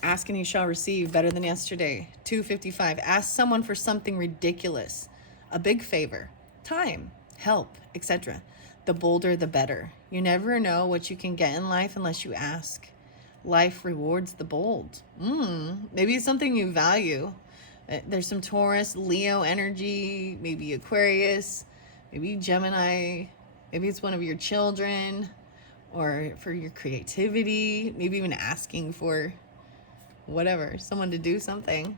Ask and you shall receive, better than yesterday. 255. Ask someone for something ridiculous, a big favor, time, help, etc. The bolder, the better. You never know what you can get in life unless you ask. Life rewards the bold. Maybe it's something you value. There's some Taurus, Leo energy, maybe Aquarius, maybe Gemini. Maybe it's one of your children, or for your creativity. Maybe even asking for whatever, someone to do something.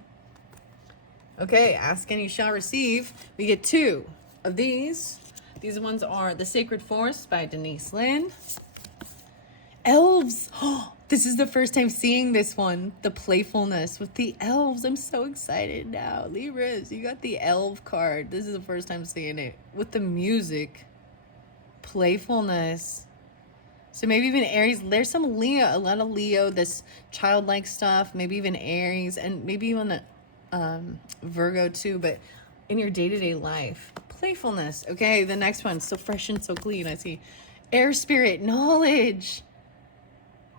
Okay, ask and you shall receive. We get 2 of these. These ones are The Sacred Forest by Denise Lynn. Elves. Oh, this is the first time seeing this one. The playfulness with the elves. I'm so excited now. Libras, you got the elf card. This is the first time seeing it. With the music. Playfulness. So maybe even Aries. There's some Leo, a lot of Leo, this childlike stuff, maybe even Aries, and maybe even Virgo too. But in your day-to-day life. Playfulness. Okay, the next one, so fresh and so clean. I see air spirit, knowledge.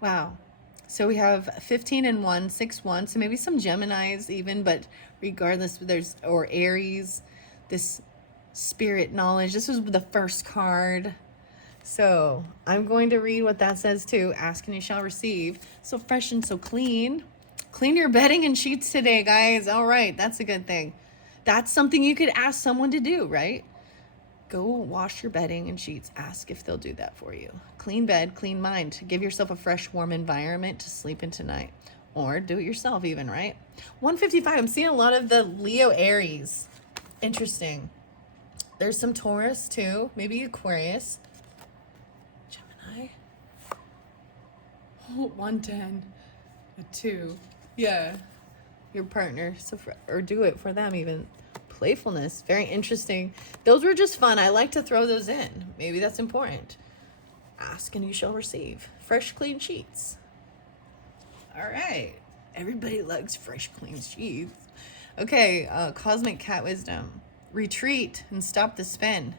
Wow. So we have 15 and 1, 6, 1. So maybe some Geminis even, but regardless, or Aries, this spirit knowledge. This was the first card. So I'm going to read what that says too. Ask and you shall receive. So fresh and so clean. Clean your bedding and sheets today, guys. All right, that's a good thing. That's something you could ask someone to do, right? Go wash your bedding and sheets. Ask if they'll do that for you. Clean bed, clean mind. Give yourself a fresh, warm environment to sleep in tonight. Or do it yourself even, right? 155, I'm seeing a lot of the Leo Aries. Interesting. There's some Taurus too. Maybe Aquarius. Gemini. Oh, 110. A 2. Yeah. Your partner. Or do it for them even. Playfulness. Very interesting. Those were just fun. I like to throw those in. Maybe that's important. Ask and you shall receive. Fresh, clean sheets. All right. Everybody likes fresh, clean sheets. Okay. Cosmic Cat Wisdom. Retreat and stop the spin.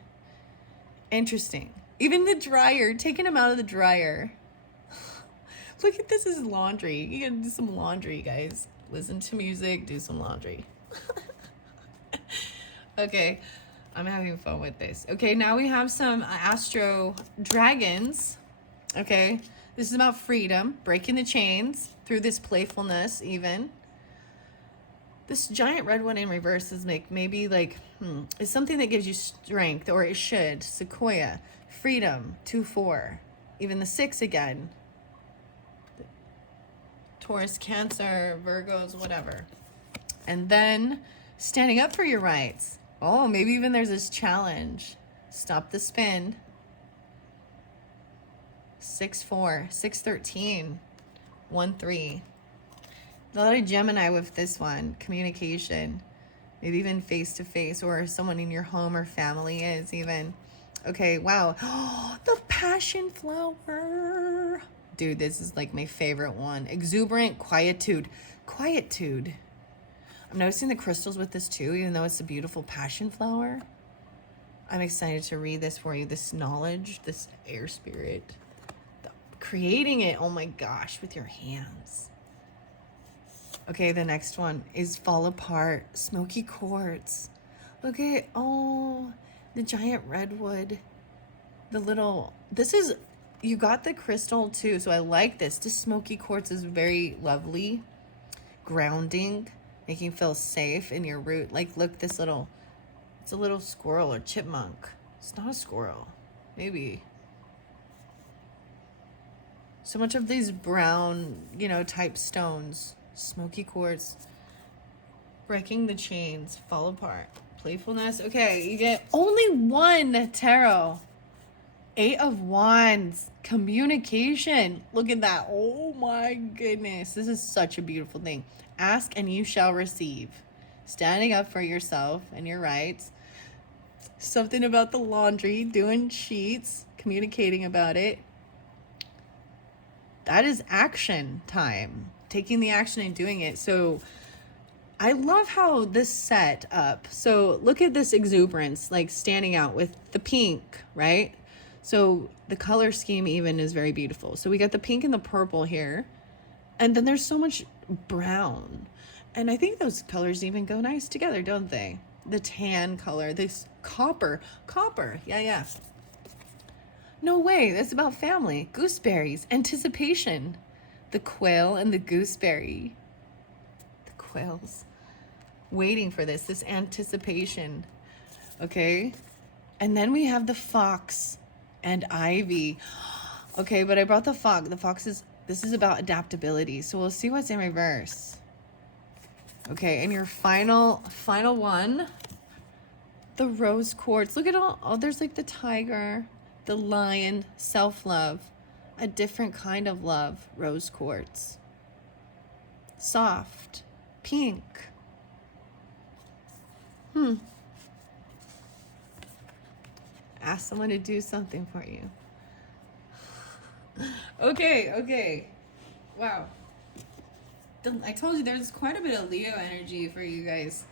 Interesting. Even the dryer. Taking them out of the dryer. Look at this as laundry. You gotta do some laundry, guys. Listen to music. Do some laundry. Okay, I'm having fun with this. Okay, now we have some Astro Dragons. Okay, this is about freedom, breaking the chains through this playfulness even. This giant red one in reverse is maybe like, is something that gives you strength, or it should. Sequoia, freedom, 2-4. Even the 6 again. Taurus, Cancer, Virgos, whatever. And then standing up for your rights. Oh, maybe even there's this challenge. Stop the spin. 6-4, 6-13, 1-3. A lot of Gemini with this one. Communication. Maybe even face-to-face, or someone in your home or family is even. Okay, wow. The passion flower. Dude, this is like my favorite one. Exuberant, quietude. Quietude. I'm noticing the crystals with this too, even though it's a beautiful passion flower. I'm excited to read this for you. This knowledge, this air spirit. Creating it, oh my gosh, with your hands. Okay, the next one is fall apart. Smoky quartz. Look at, oh, the giant redwood. The little, this is, you got the crystal too, so I like this. This smoky quartz is very lovely. Grounding. Making you feel safe in your root. Like, look, this little, it's a little squirrel or chipmunk. It's not a squirrel. Maybe. So much of these brown, type stones. Smoky quartz. Breaking the chains. Fall apart. Playfulness. Okay, you get only one tarot. 8 of Wands. Communication. Look at that. Oh my goodness. This is such a beautiful thing. Ask and you shall receive. Standing up for yourself and your rights. Something about the laundry, doing sheets, communicating about it. That is action time. Taking the action and doing it. So I love how this set up. So look at this exuberance, like standing out with the pink, right? So the color scheme even is very beautiful. So we got the pink and the purple here. And then there's so much brown. And I think those colors even go nice together, don't they? The tan color, this copper. Yeah. No way, that's about family. Gooseberries, anticipation. The quail and the gooseberry. The quails. Waiting for this anticipation. Okay. And then we have the fox and ivy. Okay, but I brought the fox. The fox is, this is about adaptability. So we'll see what's in reverse. Okay, and your final one, the rose quartz. Look at all, there's like the tiger, the lion, self-love, a different kind of love, rose quartz. Soft, pink. Ask someone to do something for you. Okay. Wow. I told you there's quite a bit of Leo energy for you guys.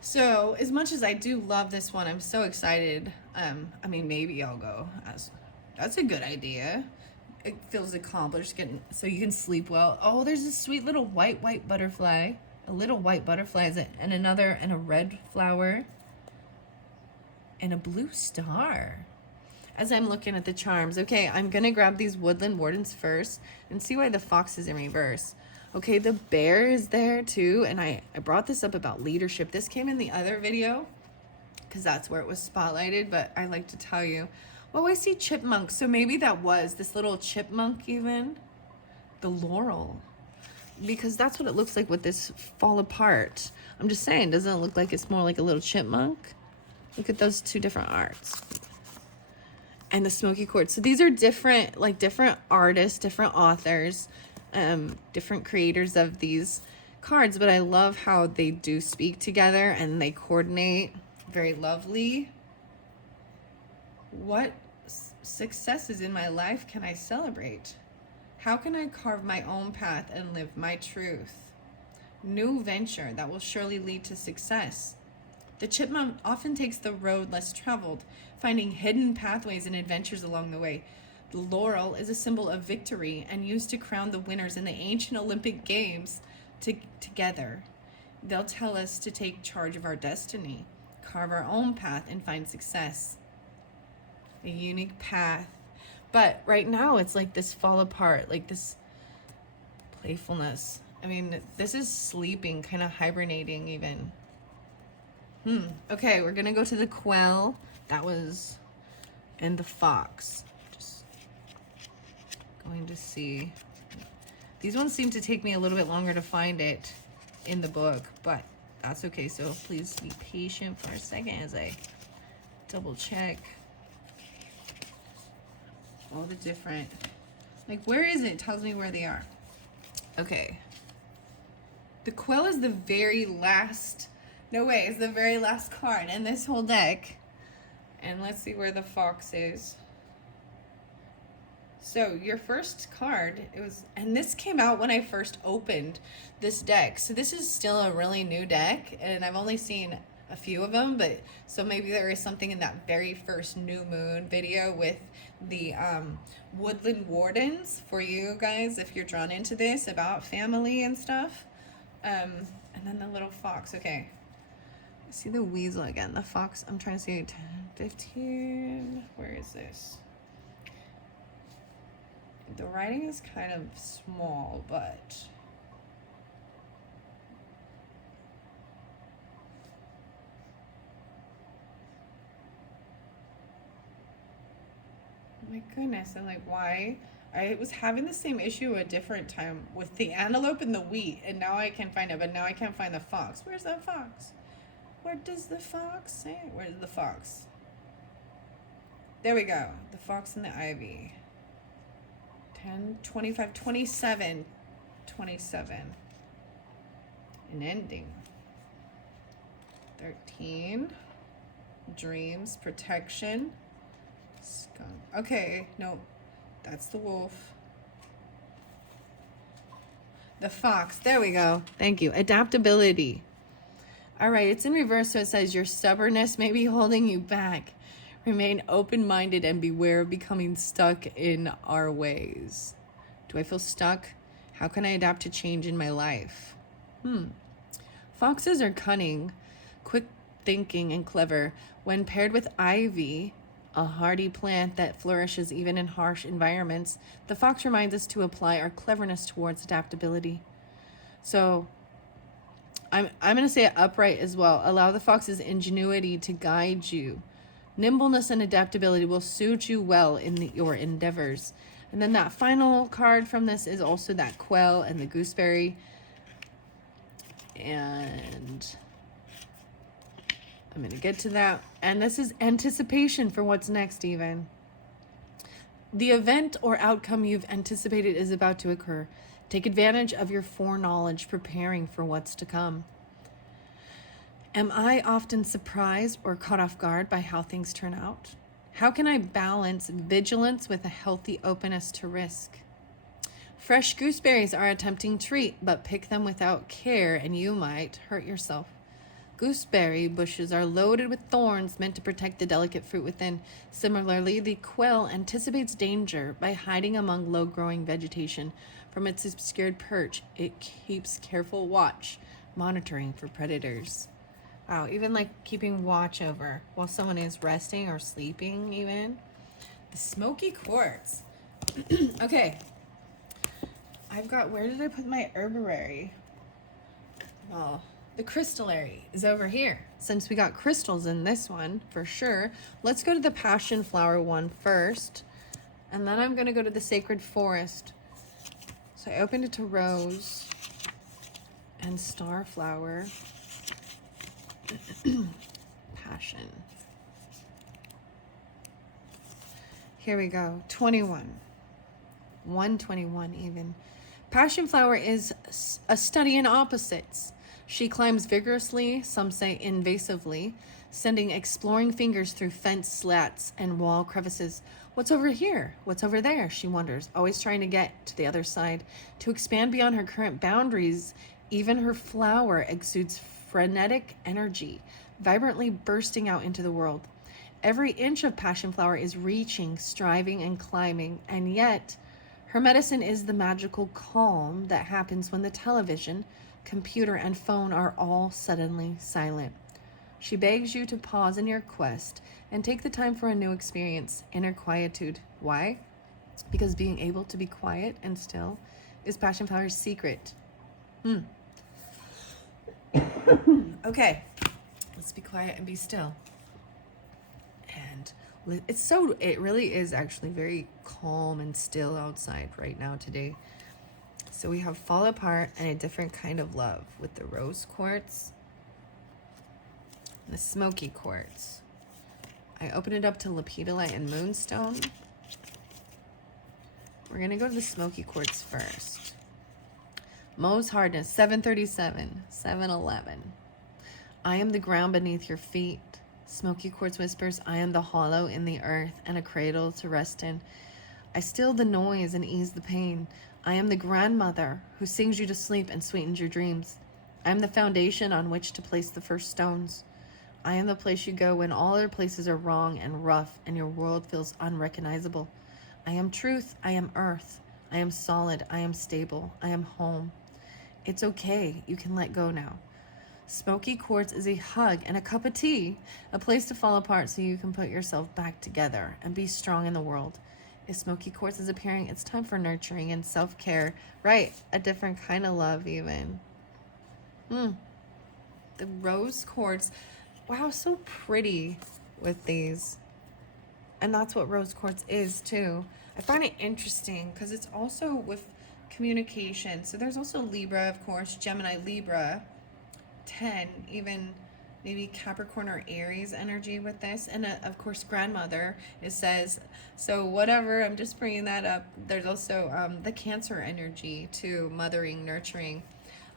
So as much as I do love this one, I'm so excited. I mean, maybe I'll go. That's a good idea. It feels accomplished. So you can sleep well. Oh, there's a sweet little white butterfly. A little white butterfly and another and a red flower and a blue star. As I'm looking at the charms, okay, I'm gonna grab these woodland wardens first and see why the fox is in reverse. Okay, the bear is there too, and I brought this up about leadership. This came in the other video because that's where it was spotlighted, but I like to tell you. Oh, I see chipmunk, so maybe that was this little chipmunk even. The laurel, because that's what it looks like with this fall apart. I'm just saying, doesn't it look like it's more like a little chipmunk? Look at those two different arts. And the smoky quartz. So these are different artists, different authors, different creators of these cards, but I love how they do speak together and they coordinate. Very lovely. What successes in my life can I celebrate? How can I carve my own path and live my truth? New venture that will surely lead to success. The chipmunk often takes the road less traveled, finding hidden pathways and adventures along the way. The laurel is a symbol of victory and used to crown the winners in the ancient Olympic Games together. They'll tell us to take charge of our destiny, carve our own path, and find success. A unique path. But right now it's like this fall apart, like this playfulness. I mean, this is sleeping, kind of hibernating even. Okay, we're gonna go to the quail. That was, and the fox. Just going to see. These ones seem to take me a little bit longer to find it in the book, but that's okay. So please be patient for a second as I double check all the different, like, where is it? It tells me where they are. Okay. The quail is the very last, no way, it's the very last card in this whole deck. And let's see where the fox is. So your first card, and this came out when I first opened this deck. So this is still a really new deck, and I've only seen a few of them, but so maybe there is something in that very first new moon video with the woodland wardens for you guys if you're drawn into this about family and stuff. And then the little fox. Okay. See the weasel again. The fox, I'm trying to see 10, 15. Where is this? The writing is kind of small, but oh my goodness, and like why? I was having the same issue a different time with the antelope and the wheat, and now I can find it, but now I can't find the fox. Where's that fox? Where does the fox say? Where's the fox? There we go. The fox and the ivy. 10, 25, 27. 27. An ending. 13. Dreams. Protection. Skunk. Okay, no. That's the wolf. The fox. There we go. Thank you. Adaptability. All right, it's in reverse, so it says your stubbornness may be holding you back. Remain open-minded and beware of becoming stuck in our ways. Do I feel stuck? How can I adapt to change in my life? Foxes are cunning, quick thinking, and clever. When paired with ivy, a hardy plant that flourishes even in harsh environments, the fox reminds us to apply our cleverness towards adaptability. So I'm going to say it upright as well. Allow the fox's ingenuity to guide you. Nimbleness and adaptability will suit you well in your endeavors. And then that final card from this is also that quail and the gooseberry. And I'm going to get to that. And this is anticipation for what's next even. The event or outcome you've anticipated is about to occur. Take advantage of your foreknowledge, preparing for what's to come. Am I often surprised or caught off guard by how things turn out? How can I balance vigilance with a healthy openness to risk? Fresh gooseberries are a tempting treat, but pick them without care and you might hurt yourself. Gooseberry bushes are loaded with thorns meant to protect the delicate fruit within. Similarly, the quail anticipates danger by hiding among low-growing vegetation. From its obscured perch, it keeps careful watch, monitoring for predators. Wow, even like keeping watch over while someone is resting or sleeping even. The smoky quartz. Okay. I've got, where did I put my herbarary? Well, the crystallary is over here. Since we got crystals in this one, for sure, let's go to the passion flower one first. And then I'm going to go to the sacred forest. So I opened it to rose and starflower. Passion. Here we go. 21. 121 even. Passion flower is a study in opposites. She climbs vigorously, some say invasively, sending exploring fingers through fence slats and wall crevices. What's over here? What's over there? She wonders, always trying to get to the other side, to expand beyond her current boundaries. Even her flower exudes frenetic energy, vibrantly bursting out into the world. Every inch of passion flower is reaching, striving, and climbing, and yet her medicine is the magical calm that happens when the television, computer, and phone are all suddenly silent. She begs you to pause in your quest and take the time for a new experience, inner quietude. Why? Because being able to be quiet and still is passion flower's secret. Okay, let's be quiet and be still. And it really is actually very calm and still outside right now today. So we have fall apart and a different kind of love with the rose quartz, the smoky quartz. I open it up to lepidolite and moonstone. We're gonna go to the smoky quartz first. Mohs hardness, 737, 711. I am the ground beneath your feet. Smoky quartz whispers, I am the hollow in the earth and a cradle to rest in. I still the noise and ease the pain. I am the grandmother who sings you to sleep and sweetens your dreams. I am the foundation on which to place the first stones. I am the place you go when all other places are wrong and rough and your world feels unrecognizable. I am truth. I am earth. I am solid. I am stable. I am home. It's okay. You can let go now. Smoky quartz is a hug and a cup of tea, a place to fall apart so you can put yourself back together and be strong in the world. If smoky quartz is appearing, it's time for nurturing and self-care. Right, a different kind of love even. The rose quartz. Wow, so pretty with these. And that's what rose quartz is too. I find it interesting because it's also with communication. So there's also Libra, of course, Gemini, Libra, 10, even maybe Capricorn or Aries energy with this. And of course, grandmother, it says, so whatever, I'm just bringing that up. There's also the Cancer energy too, mothering, nurturing.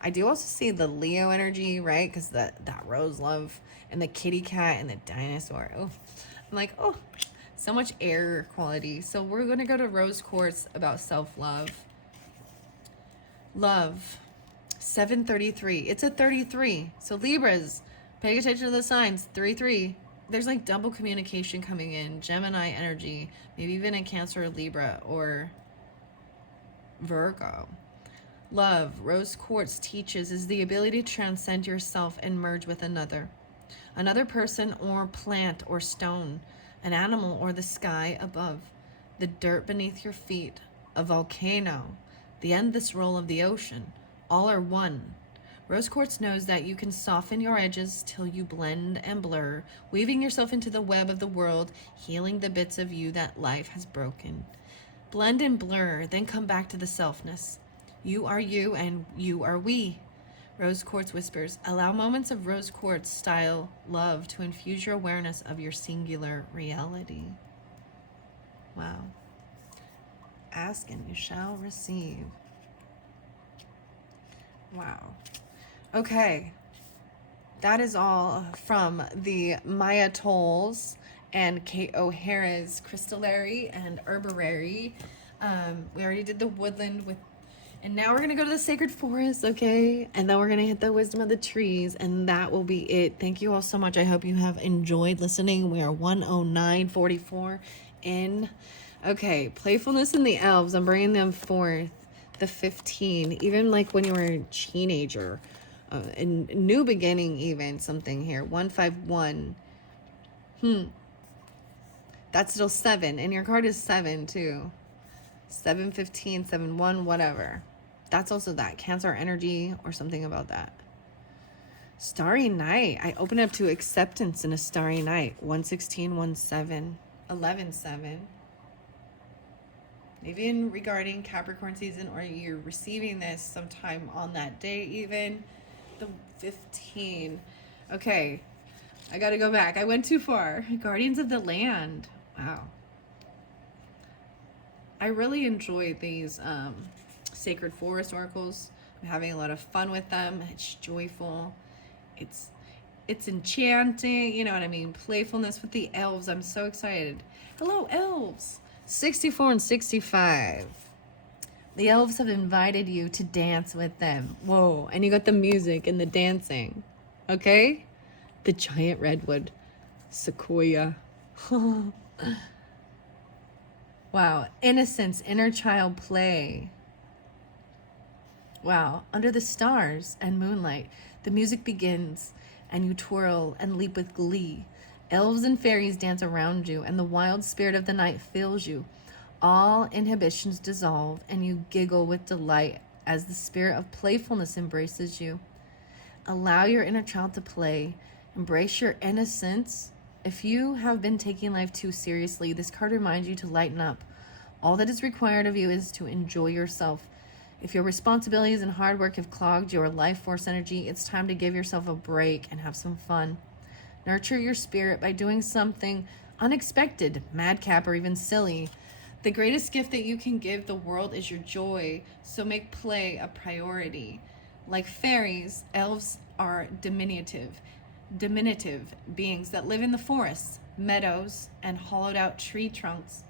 I do also see the Leo energy, right? Because that rose love and the kitty cat and the dinosaur. Oh, I'm like, oh, so much air quality. So we're going to go to rose quartz about self-love. Love, 733. It's a 33. So Libras, pay attention to the signs. 33. There's like double communication coming in. Gemini energy, maybe even a Cancer or Libra or Virgo. Love, rose quartz teaches, is the ability to transcend yourself and merge with another person or plant or stone, an animal or the sky above, the dirt beneath your feet, a volcano, the endless roll of the ocean. All are one. Rose quartz knows that you can soften your edges till you blend and blur, weaving yourself into the web of the world, healing the bits of you that life has broken. Blend and blur, then come back to the selfness. You are you and you are we. Rose quartz whispers, allow moments of rose quartz style love to infuse your awareness of your singular reality. Wow. Ask and you shall receive. Wow. Okay. That is all from the Maya Tolls and Kate O'Hara's crystallary and herbarary. We already did the woodland with And now we're going to go to the sacred forest, okay? And then we're going to hit the wisdom of the trees, and that will be it. Thank you all so much. I hope you have enjoyed listening. We are 109:44 in. Okay, playfulness in the elves. I'm bringing them forth. The 15, even like when you were a teenager. In new beginning, even something here. 151. That's still 7. And your card is 7 too. 715, 71, whatever. That's also that Cancer energy or something about that. Starry night. I open up to acceptance in a starry night. 116, 17, 11, 7. Even regarding Capricorn season, or you're receiving this sometime on that day, even the 15. Okay, I gotta go back. I went too far. Guardians of the land. Wow. I really enjoy these sacred forest oracles. I'm having a lot of fun with them. It's joyful. It's enchanting. You know what I mean? Playfulness with the elves. I'm so excited. Hello, elves. 64 and 65. The elves have invited you to dance with them. Whoa. And you got the music and the dancing. Okay? The giant redwood. Sequoia. Wow. Innocence, inner child play. Wow. Under the stars and moonlight, the music begins, and you twirl and leap with glee. Elves and fairies dance around you, and the wild spirit of the night fills you. All inhibitions dissolve, and you giggle with delight as the spirit of playfulness embraces you. Allow your inner child to play. Embrace your innocence. If you have been taking life too seriously, this card reminds you to lighten up. All that is required of you is to enjoy yourself. If your responsibilities and hard work have clogged your life force energy, it's time to give yourself a break and have some fun. Nurture your spirit by doing something unexpected, madcap, or even silly. The greatest gift that you can give the world is your joy, so make play a priority. Like fairies, elves are diminutive beings that live in the forests, meadows, and hollowed out tree trunks.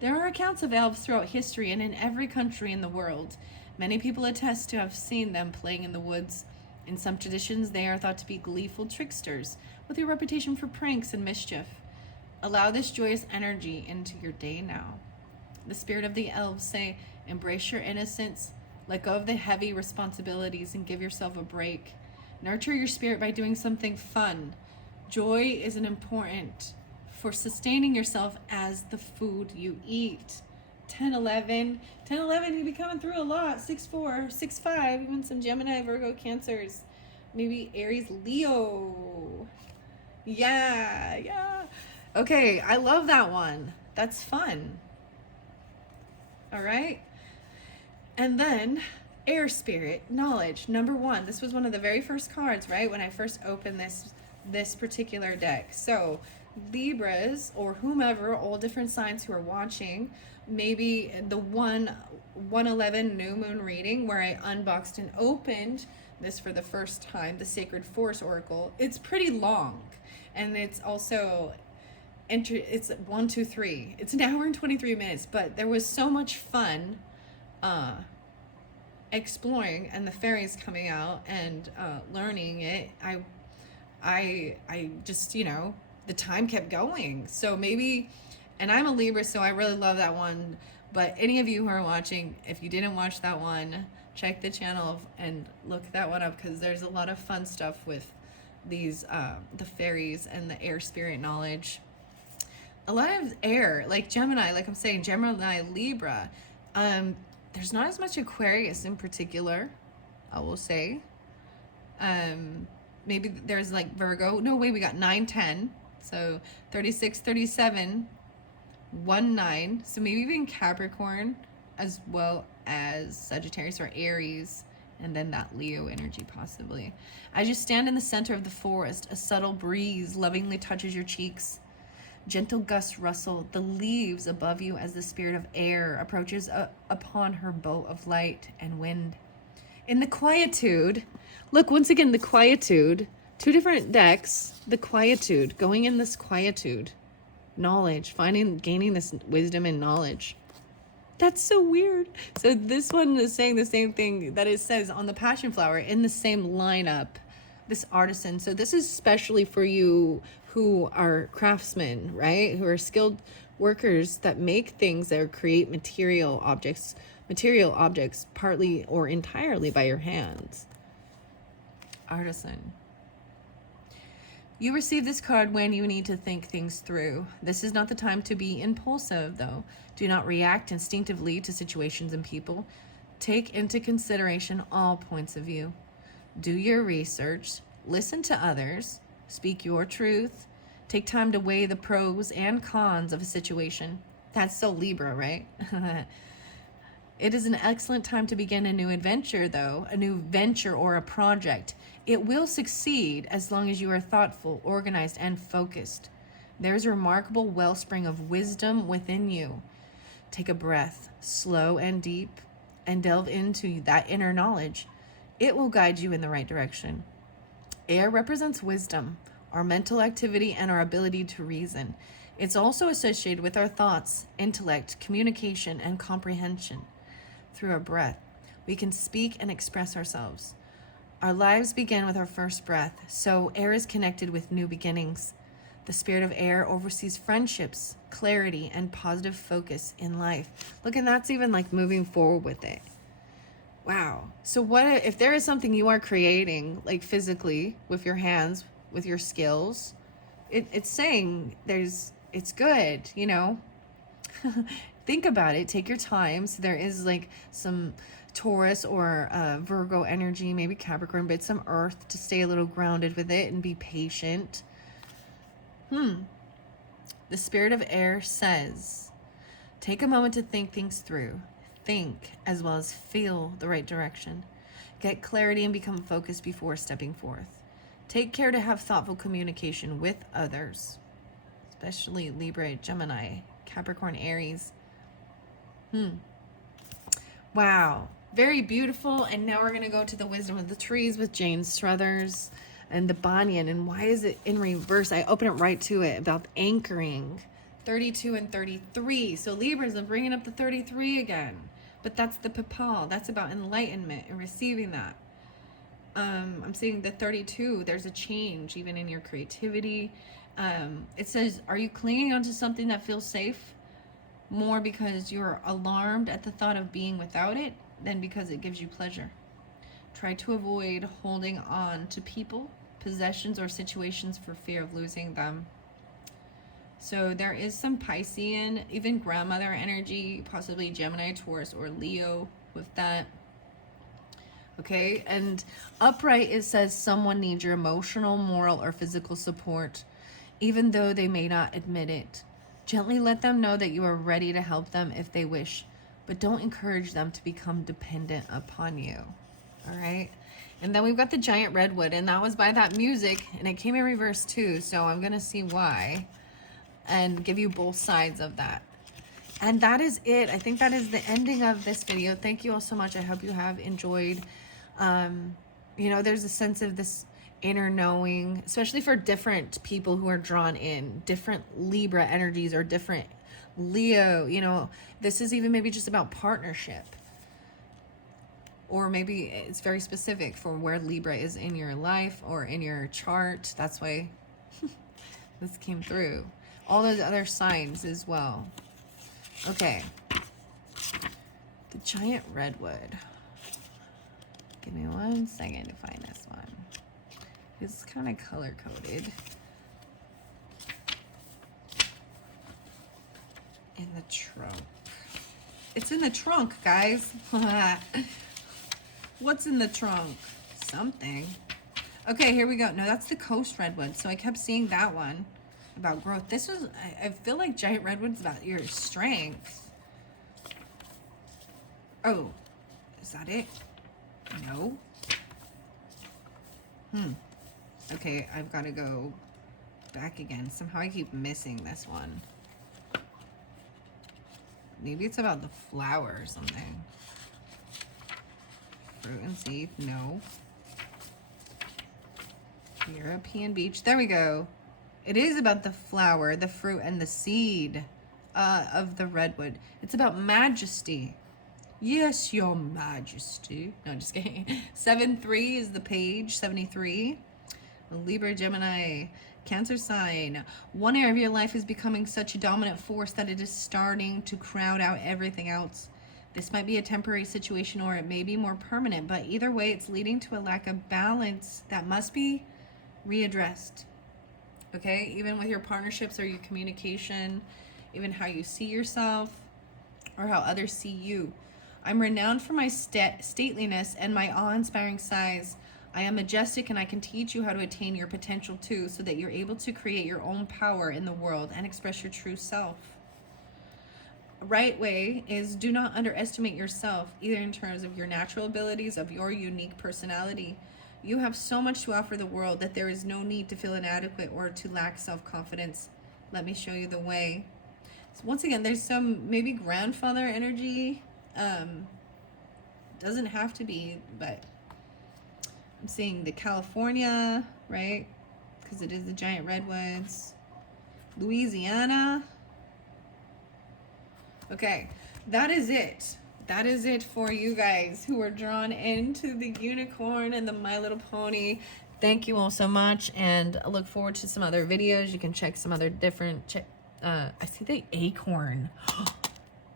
There are accounts of elves throughout history and in every country in the world. Many people attest to have seen them playing in the woods. In some traditions, they are thought to be gleeful tricksters with a reputation for pranks and mischief. Allow this joyous energy into your day now. The spirit of the elves say, embrace your innocence, let go of the heavy responsibilities, and give yourself a break. Nurture your spirit by doing something fun. Joy is an important for sustaining yourself as the food you eat. 10-11, you be coming through a lot. 6-4, 6-5, even some Gemini, Virgo, Cancers. Maybe Aries, Leo. Yeah. Okay, I love that one. That's fun. All right. And then air spirit, knowledge, number 1. This was one of the very first cards, right? When I first opened this particular deck. So Libras or whomever, all different signs who are watching, maybe the 111 new moon reading where I unboxed and opened this for the first time, the Sacred Force Oracle. It's pretty long, and it's also it's 1, 2, 3. It's an hour and 23 minutes, but there was so much fun exploring, and the fairies coming out and learning it. I just, the time kept going. So maybe, and I'm a Libra, so I really love that one. But any of you who are watching, if you didn't watch that one, check the channel and look that one up, because there's a lot of fun stuff with these, the fairies and the air spirit knowledge. A lot of air, like Gemini, like I'm saying, Gemini, Libra. There's not as much Aquarius in particular, I will say. Maybe there's like Virgo. No way, we got 9, 10. So 36, 37, 1, 9. So maybe even Capricorn, as well as Sagittarius or Aries, and then that Leo energy possibly. As you stand in the center of the forest, a subtle breeze lovingly touches your cheeks. Gentle gusts rustle the leaves above you as the spirit of air approaches upon her boat of light and wind. In the quietude, look, once again, the quietude, 2 different decks, the quietude, going in this quietude, knowledge, gaining this wisdom and knowledge. That's so weird. So this one is saying the same thing that it says on the passion flower in the same lineup, this artisan. So this is especially for you who are craftsmen, right? Who are skilled workers that make things that create material objects partly or entirely by your hands. Artisan. You receive this card when you need to think things through. This is not the time to be impulsive, though. Do not react instinctively to situations and people. Take into consideration all points of view. Do your research. Listen to others. Speak your truth. Take time to weigh the pros and cons of a situation. That's so Libra, right? It is an excellent time to begin a new adventure, though, a new venture or a project. It will succeed as long as you are thoughtful, organized, and focused. There's a remarkable wellspring of wisdom within you. Take a breath, slow and deep, and delve into that inner knowledge. It will guide you in the right direction. Air represents wisdom, our mental activity, and our ability to reason. It's also associated with our thoughts, intellect, communication, and comprehension. Through our breath, we can speak and express ourselves. Our lives begin with our first breath, so air is connected with new beginnings. The spirit of air oversees friendships, clarity, and positive focus in life. Look, and that's even like moving forward with it. Wow. So what if there is something you are creating, like physically, with your hands, with your skills? It's saying it's good, you know? Think about it. Take your time. So there is like some Taurus or Virgo energy, maybe Capricorn, but some earth to stay a little grounded with it and be patient. The spirit of air says, take a moment to think things through. Think as well as feel the right direction. Get clarity and become focused before stepping forth. Take care to have thoughtful communication with others, especially Libra, Gemini, Capricorn, Aries. Wow. Very beautiful. And now we're going to go to the wisdom of the trees with Jane Struthers and the Banyan. And why is it in reverse? I open it right to it about anchoring. 32 and 33. So Libras, I'm bringing up the 33 again. But that's the Papal. That's about enlightenment and receiving that. I'm seeing the 32. There's a change even in your creativity. It says, are you clinging onto something that feels safe more because you're alarmed at the thought of being without it than because it gives you pleasure? Try to avoid holding on to people, possessions, or situations for fear of losing them. So there is some Piscean, even grandmother energy, possibly Gemini, Taurus, or Leo with that. Okay, and upright, it says someone needs your emotional, moral, or physical support, even though they may not admit it. Gently let them know that you are ready to help them if they wish, but don't encourage them to become dependent upon you. All right. And then we've got the giant redwood, and that was by that music, and it came in reverse too. So I'm going to see why and give you both sides of that. And that is it. I think that is the ending of this video. Thank you all so much. I hope you have enjoyed. You know, there's a sense of this inner knowing, especially for different people who are drawn in, different Libra energies or different Leo. You know, this is even maybe just about partnership. Or maybe it's very specific for where Libra is in your life or in your chart. That's why this came through. All those other signs as well. Okay. The giant redwood. Give me 1 second to find this one. It's kind of color-coded. In the trunk. It's in the trunk, guys. What's in the trunk? Something. Okay, here we go. No, that's the coast redwood. So I kept seeing that one about growth. This was, I feel like giant redwood's about your strength. Oh, is that it? No. Okay, I've got to go back again. Somehow I keep missing this one. Maybe it's about the flower or something. Fruit and seed, no. European beach, there we go. It is about the flower, the fruit, and the seed. of the redwood. It's about majesty. Yes, your majesty. No, just kidding. 7-3 is the page, 73. Libra, Gemini, Cancer sign. One area of your life is becoming such a dominant force that it is starting to crowd out everything else. This might be a temporary situation or it may be more permanent, but either way, it's leading to a lack of balance that must be readdressed. Okay? Even with your partnerships or your communication, even how you see yourself or how others see you. I'm renowned for my stateliness and my awe-inspiring size. I am majestic and I can teach you how to attain your potential too, so that you're able to create your own power in the world and express your true self. Right way is do not underestimate yourself, either in terms of your natural abilities, of your unique personality. You have so much to offer the world that there is no need to feel inadequate or to lack self-confidence. Let me show you the way. So once again, there's some maybe grandfather energy. Doesn't have to be, but I'm seeing the California, right? Because it is the giant redwoods. Louisiana. Okay, that is it. That is it for you guys who are drawn into the unicorn and the My Little Pony. Thank you all so much, and I look forward to some other videos. You can check some other different... I see the acorn.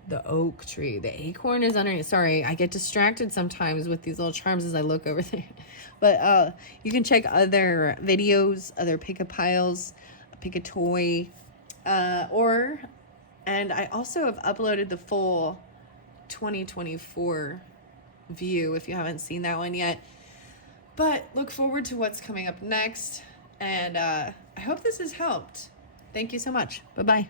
The oak tree. The acorn is underneath. Sorry, I get distracted sometimes with these little charms as I look over there. But you can check other videos, other pick a piles, pick a toy, and I also have uploaded the full 2024 view if you haven't seen that one yet. But look forward to what's coming up next, and I hope this has helped. Thank you so much. Bye-bye.